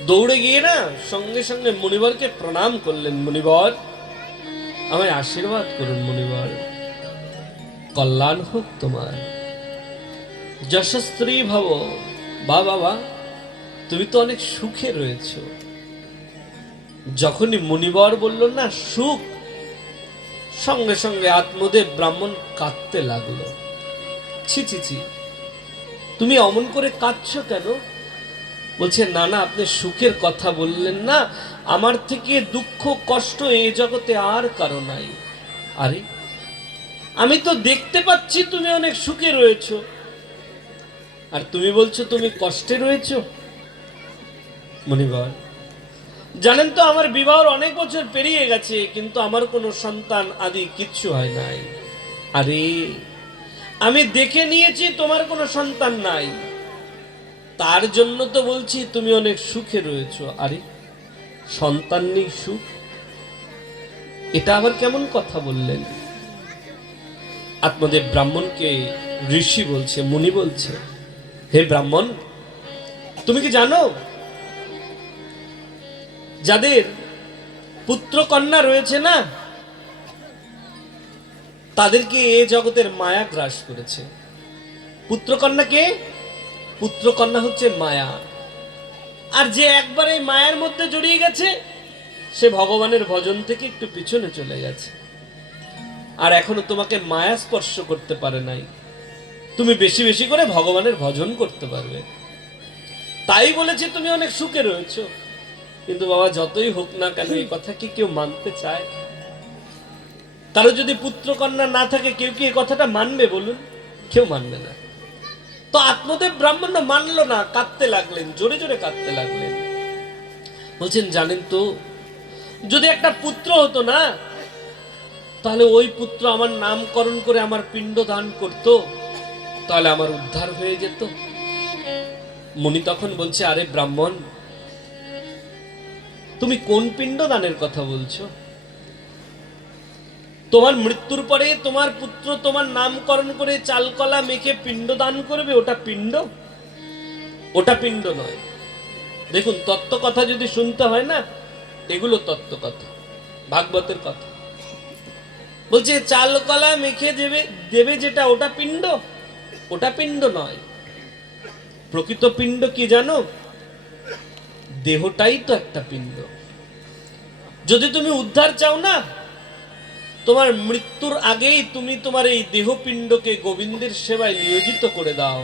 দৌড়ে গিয়ে না সঙ্গে সঙ্গে মুনিবরকে প্রণাম করলেন। মুনিবর, আমায় আশীর্বাদ করুন। মুনিবর, কল্যাণ হোক তোমার, যশস্ত্রী ভব। বা বাবা, তুমি তো অনেক সুখে রয়েছ। যখনই মুনিবর বলল না সুখ, সঙ্গে সঙ্গে আত্মদেব ব্রাহ্মণ কাঁদতে লাগলো। ছি ছি ছি, তুমি অমন করে কাঁদছো কেন? বলছে না না, আপনি সুখের কথা বললেন না, আমার থেকে দুঃখ কষ্ট এই জগতে আর কারো নাই। আরে আমি তো দেখতে পাচ্ছি তুমি অনেক সুখে রয়েছো, আর তুমি বলছো তুমি কষ্টে রয়েছো। মুনিবর, জানেন তো আমার বিবাহর অনেক বছর পেরিয়ে গেছে, কিন্তু আমার কোনো সন্তান আদি কিচ্ছু হয় নাই। আরে আমি দেখে নিয়েছি তোমার কোনো সন্তান নাই, তার জন্য তো বলছি তুমি অনেক সুখে রয়েছো। আরে সন্তান নেই, সুখ, এটা আবার কেমন কথা বললেন? আত্মদেব ব্রাহ্মণকে ঋষি বলছে, মুনি বলছে, হে ব্রাহ্মণ, তুমি কি জানো যাদের পুত্র কন্যা রয়েছে না, তাদেরকে এ জগতের মায়া গ্রাস করেছে। পুত্র কন্যা কে? পুত্র কন্যা হচ্ছে মায়া। আর যে একবার এই মায়ার মধ্যে জড়িয়ে গেছে, সে ভগবানের ভজন থেকে একটু পিছনে চলে গেছে, আর এখনো তোমাকে মায়া স্পর্শ করতে পারে নাই। তুমি বেশি বেশি করে ভগবানের ভজন করতে পারবে, তাই বলেছি তুমি অনেক সুখে রয়েছো। কিন্তু বাবা, যতই হোক না কেন এই কথা কি কেউ মানতে চায়? কারো যদি পুত্র কন্যা না থাকে কেউ কি এই কথাটা মানবে বলুন? কেউ মানবে না। তো আত্মদেব ব্রাহ্মণ মানলো না, কাঁদতে লাগলেন, জোরে জোরে কাঁদতে লাগলেন। বলছেন জানেন তো, যদি একটা পুত্র হতো না, তাহলে ওই পুত্র আমার নামকরণ করে আমার পিণ্ড দান করত, তাহলে আমার উদ্ধার হয়ে যেত। মুনি তখন বলছে, আরে ব্রাহ্মণ, তুমি কোন পিণ্ড দানের কথা বলছো? তোমার মৃত্যুর পরে তোমার পুত্র তোমার নামকরণ করে চালকলা মেখে পিণ্ড দান করবে, ওটা পিণ্ড? ওটা পিণ্ড নয়। দেখুন, তত্ত্ব কথা যদি শুনতে হয় না, এগুলো তত্ত্ব কথা, ভাগবতের কথা। বলছে চালকলা মেখে দেবে দেবে যেটা, ওটা পিণ্ড? ওটা পিণ্ড নয়। প্রকৃত পিণ্ড কি জানো? দেহটাই তো একটা পিণ্ড। যদি তুমি উদ্ধার চাও না, তোমার মৃত্যুর আগেই তুমি তোমার এই দেহ পিণ্ডকে গোবিন্দের সেবায় নিয়োজিত করে দাও,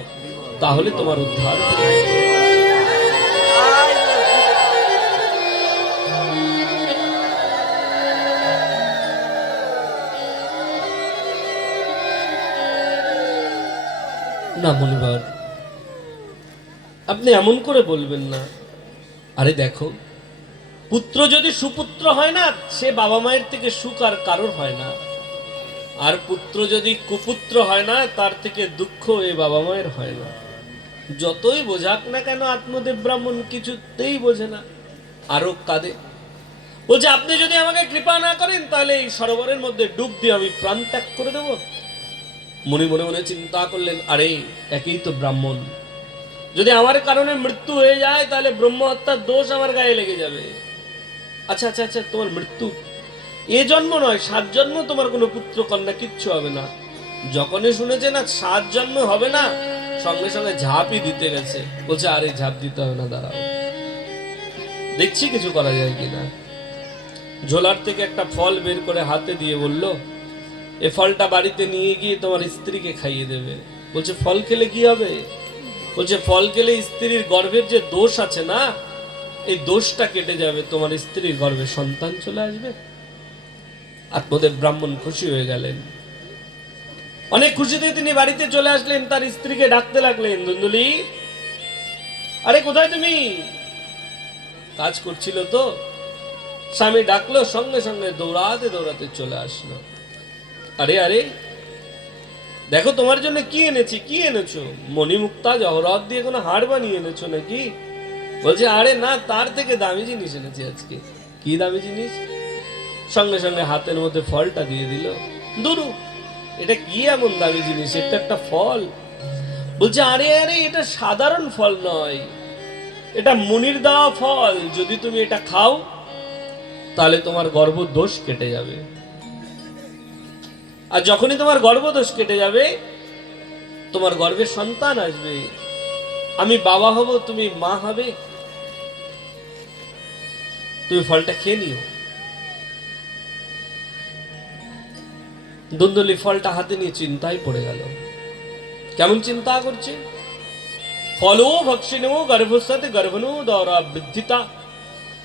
তাহলে তোমার উদ্ধার। না মনিবার, আপনি এমন করে বলবেন না। আরে দেখো, পুত্র যদি সুপুত্র হয় না, সে বাবা মায়ের থেকে সুখ আর কারোর হয় না। আর পুত্র যদি কুপুত্র হয় না, তার থেকে দুঃখ এই বাবা মায়ের হয় না। যতই বোঝাক না কেন আত্মদেব ব্রাহ্মণ কিছুতেই বোঝে না, আরো কাঁদে। বলছে আপনি যদি আমাকে কৃপা না করেন, তাহলে এই সরোবরের মধ্যে ডুব দিয়ে আমি প্রাণ ত্যাগ করে দেব। মুনি মনে মনে চিন্তা করলেন, আরে একই তো ব্রাহ্মণ, যদি আমার কারণে মৃত্যু হয়ে যায়, তাহলে ব্রহ্ম হত্যার দোষ আমার গায়ে লেগে যাবে। আচ্ছা আচ্ছা আচ্ছা, তোমার মৃত্যু এ জন্ম নয়, 7 জন্ম তোমার কোনো পুত্র কন্যা কিচ্ছু হবে না। যখনই শুনেছে না 7 জন্ম হবে না, সঙ্গে সঙ্গে ঝাঁপই দিতে গেছে। বলছে আরে ঝাঁপ দিতে হবে না, দাঁড়াও, দেখছি কিছু করা যায় কিনা। ঝোলার থেকে একটা ফল বের করে হাতে দিয়ে বলল, এ ফলটা বাড়িতে নিয়ে গিয়ে তোমার স্ত্রীকে খাইয়ে দেবে। বলছে ফল খেলে কি হবে? বলছে ফল খেলে স্ত্রীর গর্ভের যে দোষ আছে না, এই দোষটা কেটে যাবে, তোমার স্ত্রীর গর্ভে সন্তান চলে আসবে। আত্মদেব ব্রাহ্মণ খুশি হয়ে গেলেন। অনেক খুশিতে তিনি বাড়িতে চলে আসলেন, তার স্ত্রীকে ডাকতে লাগলেন, দুন্দুলি, আরে কোথায় তুমি? কাজ করছিল তো। স্বামী ডাকলো, সঙ্গে সঙ্গে দৌড়াতে দৌড়াতে চলে আসলো। আরে আরে দেখো তোমার জন্য কি এনেছি। কি এনেছো? মণিমুক্তা জহরত দিয়ে কোনো হাড় বানিয়ে এনেছো নাকি? বলছে আরে না, তার থেকে দামি জিনিস এনেছি আজকে। কি দামি জিনিস? সঙ্গে সঙ্গে হাতের মধ্যে ফলটা দিয়ে দিল। দুরু, এটা কি এমন দামি জিনিস? এটা একটা ফল। বলছে আরে আরে, এটা সাধারণ ফল নয়, এটা মুনির দেওয়া ফল। যদি তুমি এটা খাও, তাহলে তোমার গর্ভদোষ কেটে যাবে। আর যখনই তোমার গর্ভদোষ কেটে যাবে, তোমার গর্ভে সন্তান আসবে, আমি বাবা হব, তুমি মা হবে। তুমি ফলটা খেয়ে নিও। দুন্দুলি ফলটা হাতে নিয়ে চিন্তায় পড়ে গেল। কেমন চিন্তা করছে? ফলো ভক্ষিণো গর্ভসৎ গর্ভনো দৌরা বৃদ্ধিতা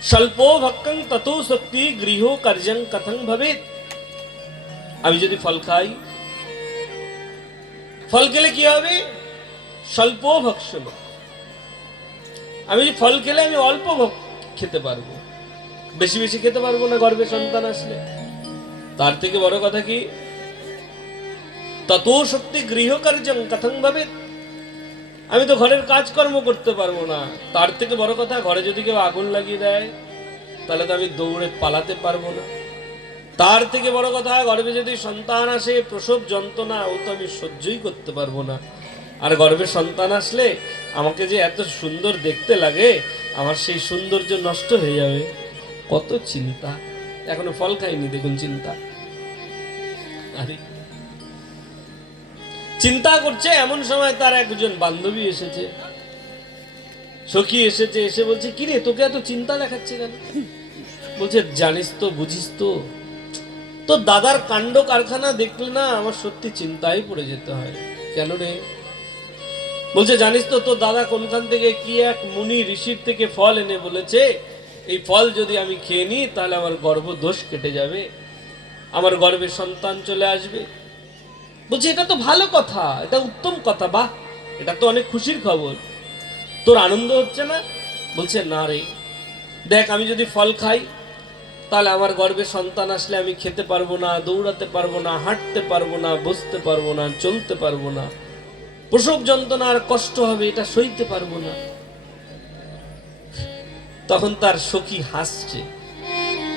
স্বল্পো ভক্ষং ততো শক্তি গৃহ কার্যং কথং ভবেত। আমি যদি ফল খাই, ফল খেলে কি হবে? স্বল্প ভক্ষণ। আমি যদি ফল খেলে আমি অল্প খেতে পারবো, বেশি বেশি খেতে পারবো না গর্ভে সন্তান আসলে। তার থেকে বড় কথা কি? ততো শক্তি গৃহ কার্যং কথং ভবেত। আমি তো ঘরের কাজকর্ম করতে পারবো না। তার থেকে বড় কথা, ঘরে যদি কেউ আগুন লাগিয়ে দেয়, তাহলে তো আমি দৌড়ে পালাতে পারবো না। তার থেকে বড় কথা, গর্ভে যদি সন্তান আসে, প্রসব যন্ত্রণা ও তো আমি সহ্যই করতে পারবো না। আর গর্ভে সন্তান আসলে আমাকে যে এত সুন্দর দেখতে লাগে, আমার সেই সৌন্দর্য নষ্ট হয়ে যাবে। কত চিন্তা। এখনো ফল খাইনি, দেখুন চিন্তা। আরে চিন্তা করছে, এমন সময় তার একজন বান্ধবী এসেছে, সখী এসেছে। এসে বলছে, কিরে তোকে এত চিন্তা দেখাচ্ছে কেন? বলছে জানিস তো, বুঝিস তো, তোর দাদার কাণ্ড কারখানা দেখলে না আমার সত্যি চিন্তায় পড়ে যেতে হয়। কেন রে? বলছে জানিস তো, তোর দাদা কোনখান থেকে কি এক মুনি ঋষির থেকে ফল এনে বলেছে, এই ফল যদি আমি খেয়ে নিই, তাহলে আমার গর্ভদোষ কেটে যাবে। আমার গর্ভে সন্তান চলে আসবে। বলছে এটা তো ভালো কথা, এটা উত্তম কথা, বাহ, এটা তো অনেক খুশির খবর। তোর আনন্দ হচ্ছে না? বলছে না রে, দেখ আমি যদি ফল খাই তাহলে আমার গর্ভে সন্তান আসলে আমি খেতে পারবো না, দৌড়াতে পারবো না, হাঁটতে পারবো না, বসতে পারবো না, চলতে পারবো না, প্রসব যন্ত্রণা আর কষ্ট হবে, এটা সইতে পারবো না। তখন তার সখী হাসছে,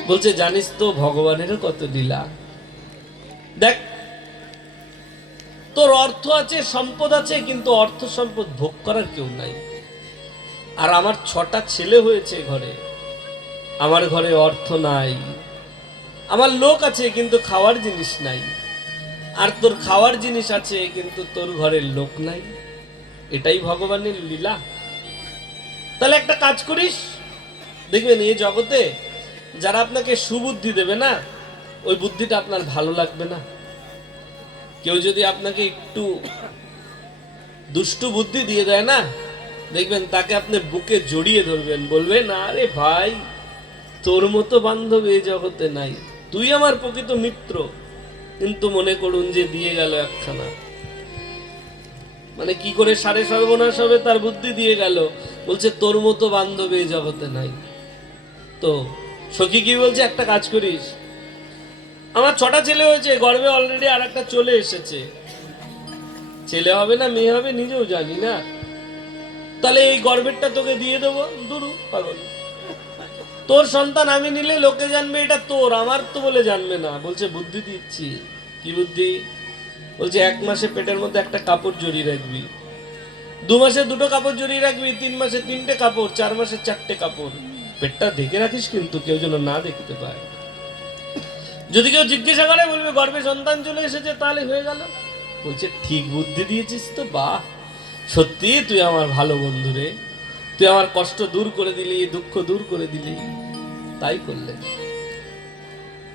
বলছে জানিস তো ভগবানেরও কত লীলা। দেখ তোর অর্থ আছে, সম্পদ আছে, কিন্তু অর্থ সম্পদ ভোগ করার কেউ নাই। আর আমার 6টা ছেলে হয়েছে ঘরে, আমার ঘরে অর্থ নাই। আমার লোক আছে কিন্তু খাওয়ার জিনিস নাই। আর তোর খাওয়ার জিনিস আছে কিন্তু তোর ঘরের লোক নাই। এটাই ভগবানের লীলা। তাহলে একটা কাজ করিস, দেখবেন এই জগতে যারা আপনাকে সুবুদ্ধি দেবে না, ওই বুদ্ধিটা আপনার ভালো লাগবে না। কেউ যদি আপনাকে একটু দুষ্টু বুদ্ধি দিয়ে দেয় না, দেখবেন তাকে আপনি বুকে জড়িয়ে ধরবেন, বলবেন আরে ভাই, তোর মতো বান্ধব এই জগতে নাই, তুই আমার প্রকৃত মিত্র। কিন্তু মনে করুন যে দিয়ে গেল একখানা, মানে কি করে সাড়ে সর্বনাশ হবে তার বুদ্ধি দিয়ে গেল। বলছে তোর মতো বান্ধব এই জগতে নাই। তো সখী কি বলছে, একটা কাজ করিস, আমার 6টা ছেলে হয়েছে, গর্ভে অলরেডি আর একটা চলে এসেছে, ছেলে হবে না মেয়ে হবে নিজেও জানি না, তাহলে এই গর্ভেরটা তোকে দিয়ে দেবো। দুরু পাগল, তোর সন্তান আমি নিলে লোকে জানবে এটা তোর, আমার তো বলে জানবে না। বলছে বুদ্ধি দিচ্ছি। কি বুদ্ধি? বলছে 1 মাসে পেটের মধ্যে একটা কাপড় জড়িয়ে রাখবি, 2 মাসে 2টো কাপড় জড়িয়ে রাখবি, 3 মাসে 3টে কাপড়, 4 মাসে 4টে কাপড়। পেটটা ঢেকে রাখিস কিন্তু কেউ যেন না দেখতে পায়। যদি কেউ জিজ্ঞাসা করে বলবে গর্ভে সন্তান চলে এসেছে, তাহলে হয়ে গেল। বলছে ঠিক বুদ্ধি দিয়েছিস তো, বাহ, সত্যি তুই আমার ভালো বন্ধু রে, তুই আমার কষ্ট দূর করে দিলি, দুঃখ দূর করে দিলি। তাই করলেন।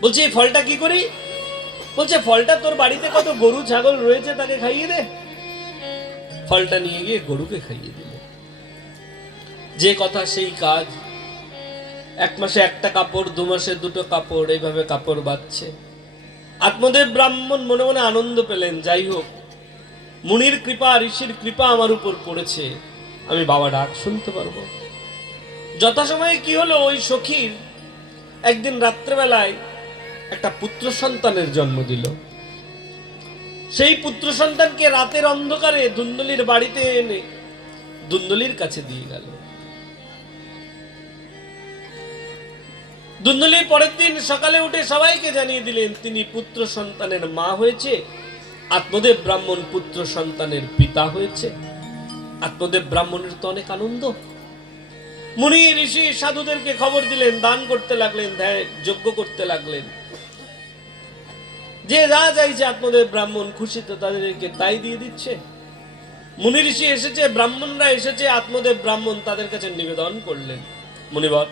বলছে এই ফলটা কি করি? বলছে ফলটা তোর বাড়িতে কত গরু ছাগল রয়েছে তাকে খাইয়ে দে। ফলটা নিয়ে গিয়ে গরুকে খাইয়ে দিল। যে কথা সেই কাজ। 1 মাসে একটা কাপড়, 2 মাসে 2টো কাপড়, এইভাবে কাপড় বাঁধছে। আত্মদেব ব্রাহ্মণ মনে মনে আনন্দ পেলেন, যাই হোক মুনির কৃপা, ঋষির কৃপা আমার উপর পড়েছে, আমি বাবা ডাক শুনতে পারবো। যথাসময়ে কি হলো, ওই সখীর একদিন রাত্রেবেলায় একটা পুত্র সন্তানের জন্ম দিল। সেই পুত্র সন্তানকে রাতের অন্ধকারে ধুন্দুলির বাড়িতে এনে ধুন্দুলির কাছে দিয়ে গেল। ধুন্দুলি পরের দিন সকালে উঠে সবাইকে জানিয়ে দিলেন তিনি পুত্র সন্তানের মা হয়েছে, আত্মদেব ব্রাহ্মণ পুত্র সন্তানের পিতা হয়েছে। আত্মদেব ব্রাহ্মণের তো অনেক আনন্দ। মুনি ঋষি সাধুদেরকে খবর দিলেন, দান করতে লাগলেন, ধ্যান যজ্ঞ করতে লাগলেন। যে যা চাইছে আত্মদেব ব্রাহ্মণ খুশিতে তাদেরকে তাই দিয়ে দিচ্ছে। মুনি ঋষি এসেছে, ব্রাহ্মণরা এসেছে, আত্মদেব ব্রাহ্মণ তাদের কাছে নিবেদন করলেন, মুনিবর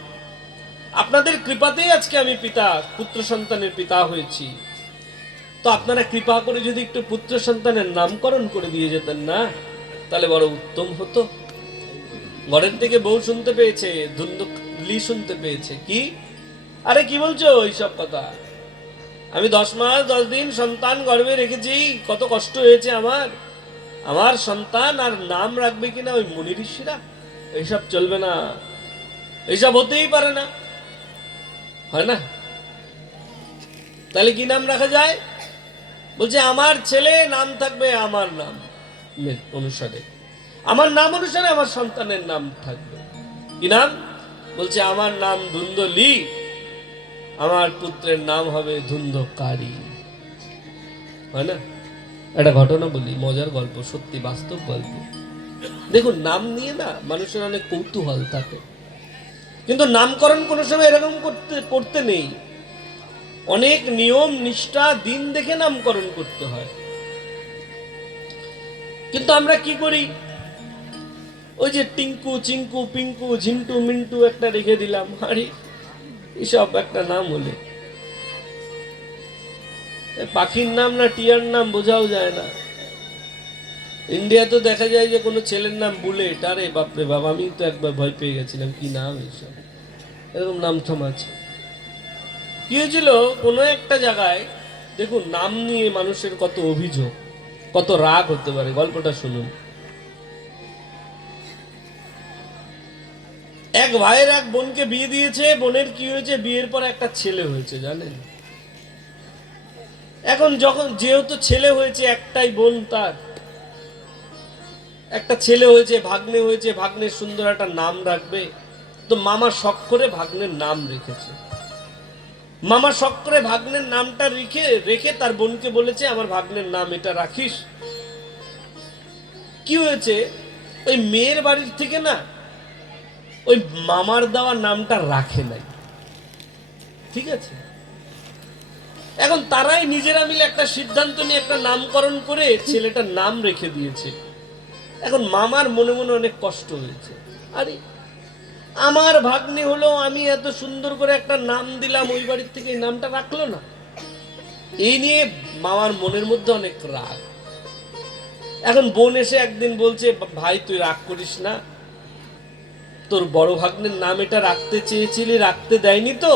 আপনাদের কৃপাতেই আজকে আমি পিতা, পুত্র সন্তানের পিতা হয়েছি। তো আপনারা কৃপা করে যদি একটু পুত্র সন্তানের নামকরণ করে দিয়ে যেতেন না, তাহলে বড় উত্তম হতো। ঘরের থেকে বউ শুনতে পেয়েছে, ধুন্দুলি শুনতে পেয়েছে। কি? আরে কি বলছো এইসব কথা? আমি 10 মাস 10 দিন সন্তান গর্ভে রেখেছি, কত কষ্ট হয়েছে আমার। আমার সন্তান আর নাম রাখবে কিনা ওই মুনি ঋষিরা? এইসব চলবে না, এইসব হতেই পারে না, হয় না? তাহলে কি নাম রাখা যায়? বলছে আমার ছেলে নাম থাকবে আমার নাম অনুসারে, আমার নাম অনুসারে আমার সন্তানের নাম থাকবে। কি নাম? বলছে আমার নাম ধুন্দুলি, আমার পুত্রের নাম হবে ধুন্ধকারী। হয় না? একটা ঘটনা বলি, মজার গল্প, সত্যি বাস্তব গল্প। দেখুন নাম নিয়ে না মানুষের অনেক কৌতূহল থাকে, কিন্তু নামকরণ কোনো সময় এরকম করতে নেই। অনেক নিয়ম নিষ্ঠা দিন দেখে নামকরণ করতে হয়। কিন্তু আমরা কি করি, ওই যে টিঙ্কু চিঙ্কু পিঙ্কু ঝিন্টু মিন্টু একটা রেখে দিলাম, আরে এসব একটা নাম হলে পাখির নাম না টিয়ার নাম বোঝাও যায় না। ইন্ডিয়া তো দেখা যায় যে কোনো ছেলের নাম বুলেট, আরে বাপরে বাবা, আমি তো একবার ভয় পেয়ে গেছিলাম, কি নাম এইসব, এরকম নাম থাম আছে। কি হয়েছিল কোনো একটা জায়গায়, দেখুন নাম নিয়ে মানুষের কত অভিযোগ, কত রাগ হতে পারে। গল্পটা শুনুন। এক ভাইয়ের এক বোনকে বিয়ে দিয়েছে। বোনের কি হয়েছে, বিয়ের পর একটা ছেলে হয়েছে জানেন। এখন যখন যেহেতু ছেলে হয়েছে, একটাই বোন, তার একটা ছেলে হয়েছে, ভাগ্নে হয়েছে, ভাগ্নের সুন্দর একটা নাম রাখবে। তো মামা শখ করে ভাগ্নের নাম রেখেছে। মামা শখ করে ভাগ্নের নামটা রেখে রেখে তার বোনকে বলেছে, আমার ভাগ্নের নাম এটা রাখিস। কি হয়েছে, ওই মেয়ের বাড়ির থেকে না ওই মামার দেওয়া নামটা রাখে নাই। ঠিক আছে, এখন তারাই নিজেরা মিলে একটা সিদ্ধান্ত নিয়ে একটা নামকরণ করে ছেলেটার নাম রেখে দিয়েছে। এখন মামার মনে মনে অনেক কষ্ট হয়েছে। আরে আমার ভাগ্নে হলো, আমি এত সুন্দর করে একটা নাম দিলাম, ওই বাড়ির থেকে এই নামটা রাখলো না। এই নিয়ে মামার মনের মধ্যে অনেক রাগ। এখন বোন এসে একদিন বলছে, ভাই তুই রাগ করিস না, তোর বড় ভাগ্নের নাম এটা রাখতে চেয়েছিলি, রাখতে দেয়নি তো,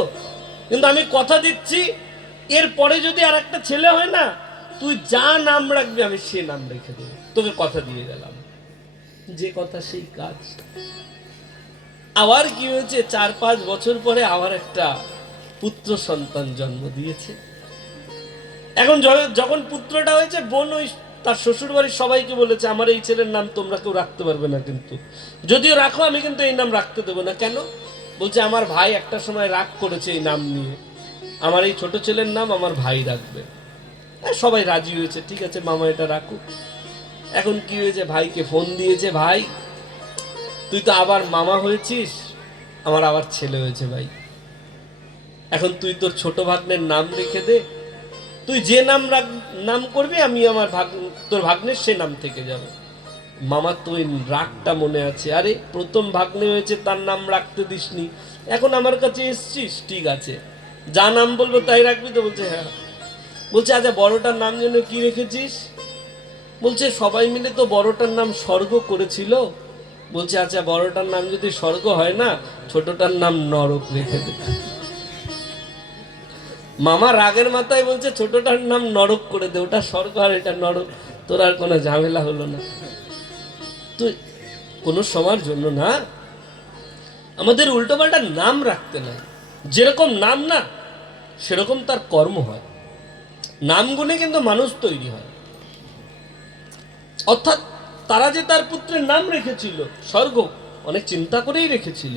কিন্তু আমি কথা দিচ্ছি এরপরে যদি আর একটা ছেলে হয় না, তুই যা নাম রাখবি আমি সে নাম রেখে দেবো, তোকে কথা দিয়ে গেলাম। যে কথা সেই কাজ। আবার কি হয়েছে, 4-5 বছর পরে আবার একটা পুত্র সন্তান জন্ম দিয়েছে। এখন যখন পুত্রটা হয়েছে, বোন ওই তার শ্বশুর বাড়ির সবাইকে বলেছে, আমার এই ছেলের নাম তোমরা কেউ রাখতে পারবে না, কিন্তু যদিও রাখো আমি কিন্তু এই নাম রাখতে দেবো না। কেন? বলছে আমার ভাই একটা সময় রাগ করেছে এই নাম নিয়ে, আমার এই ছোট ছেলের নাম আমার ভাই রাখবে। সবাই রাজি হয়েছে, ঠিক আছে মামা এটা রাখুক। এখন কি হয়েছে, ভাইকে ফোন দিয়েছে, ভাই তুই তো আবার মামা হয়েছিস, আমার আবার ছেলে হয়েছে ভাই, এখন তুই তোর ছোট ভাগ্নের নাম রেখে দে, তুই যে নাম করবি আমি আমার তোর ভাগ্নের সে নাম থেকে যাবে। মামা তো ওই রাগটা মনে আছে, আরে প্রথম ভাগ্নে হয়েছে তার নাম রাখতে দিসনি, এখন আমার কাছে এসছিস, ঠিক আছে যা নাম বলবো তাই রাখবি তো? বলছে হ্যাঁ। বলছে আচ্ছা বড়টার নাম যেন কি রেখেছিস? বলছে সবাই মিলে তো বড়টার নাম স্বর্গ করেছিল। বলছে আচ্ছা বড়টার নাম যদি স্বর্গ হয় না, ছোটটার নাম নরক রেখে দে। মামা রাগের মাথায় বলছে ছোটটার নাম নরক করে দে, ওটা স্বর্গ আর এটা নরক, তোর আর কোনো ঝামেলা হলো না। তুই কোনো সময়ের জন্য না, আমাদের উল্টোপাল্টা নাম রাখতে নাই। যেরকম নাম না সেরকম তার কর্ম হয়। নাম গুণে কিন্তু মানুষ তৈরি হয়। অর্থাৎ তারা যে তার পুত্রের নাম রেখেছিল স্বর্গ, অনেক চিন্তা করেই রেখেছিল,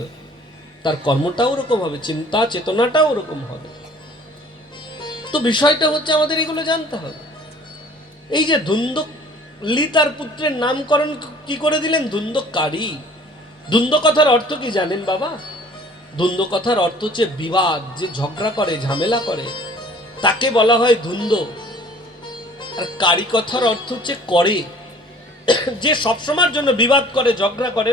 তার কর্মটাও ওরকম হবে, চিন্তা চেতনাটাও ওরকম হবে। তো বিষয়টা হচ্ছে আমাদের এগুলো জানতে হবে। এই যে ধুন্দুলি তার পুত্রের নামকরণ কি করে দিলেন? ধুন্দুকারী। ধুন্দ কথার অর্থ কি জানেন বাবা? ধুন্দ কথার অর্থ হচ্ছে বিবাদ, যে ঝগড়া করে, ঝামেলা করে, তাকে বলা হয় ধুন্দ। আর কারি কথার অর্থ হচ্ছে করে, যে সবসময়ের জন্য বিবাদ করে, ঝগড়া করে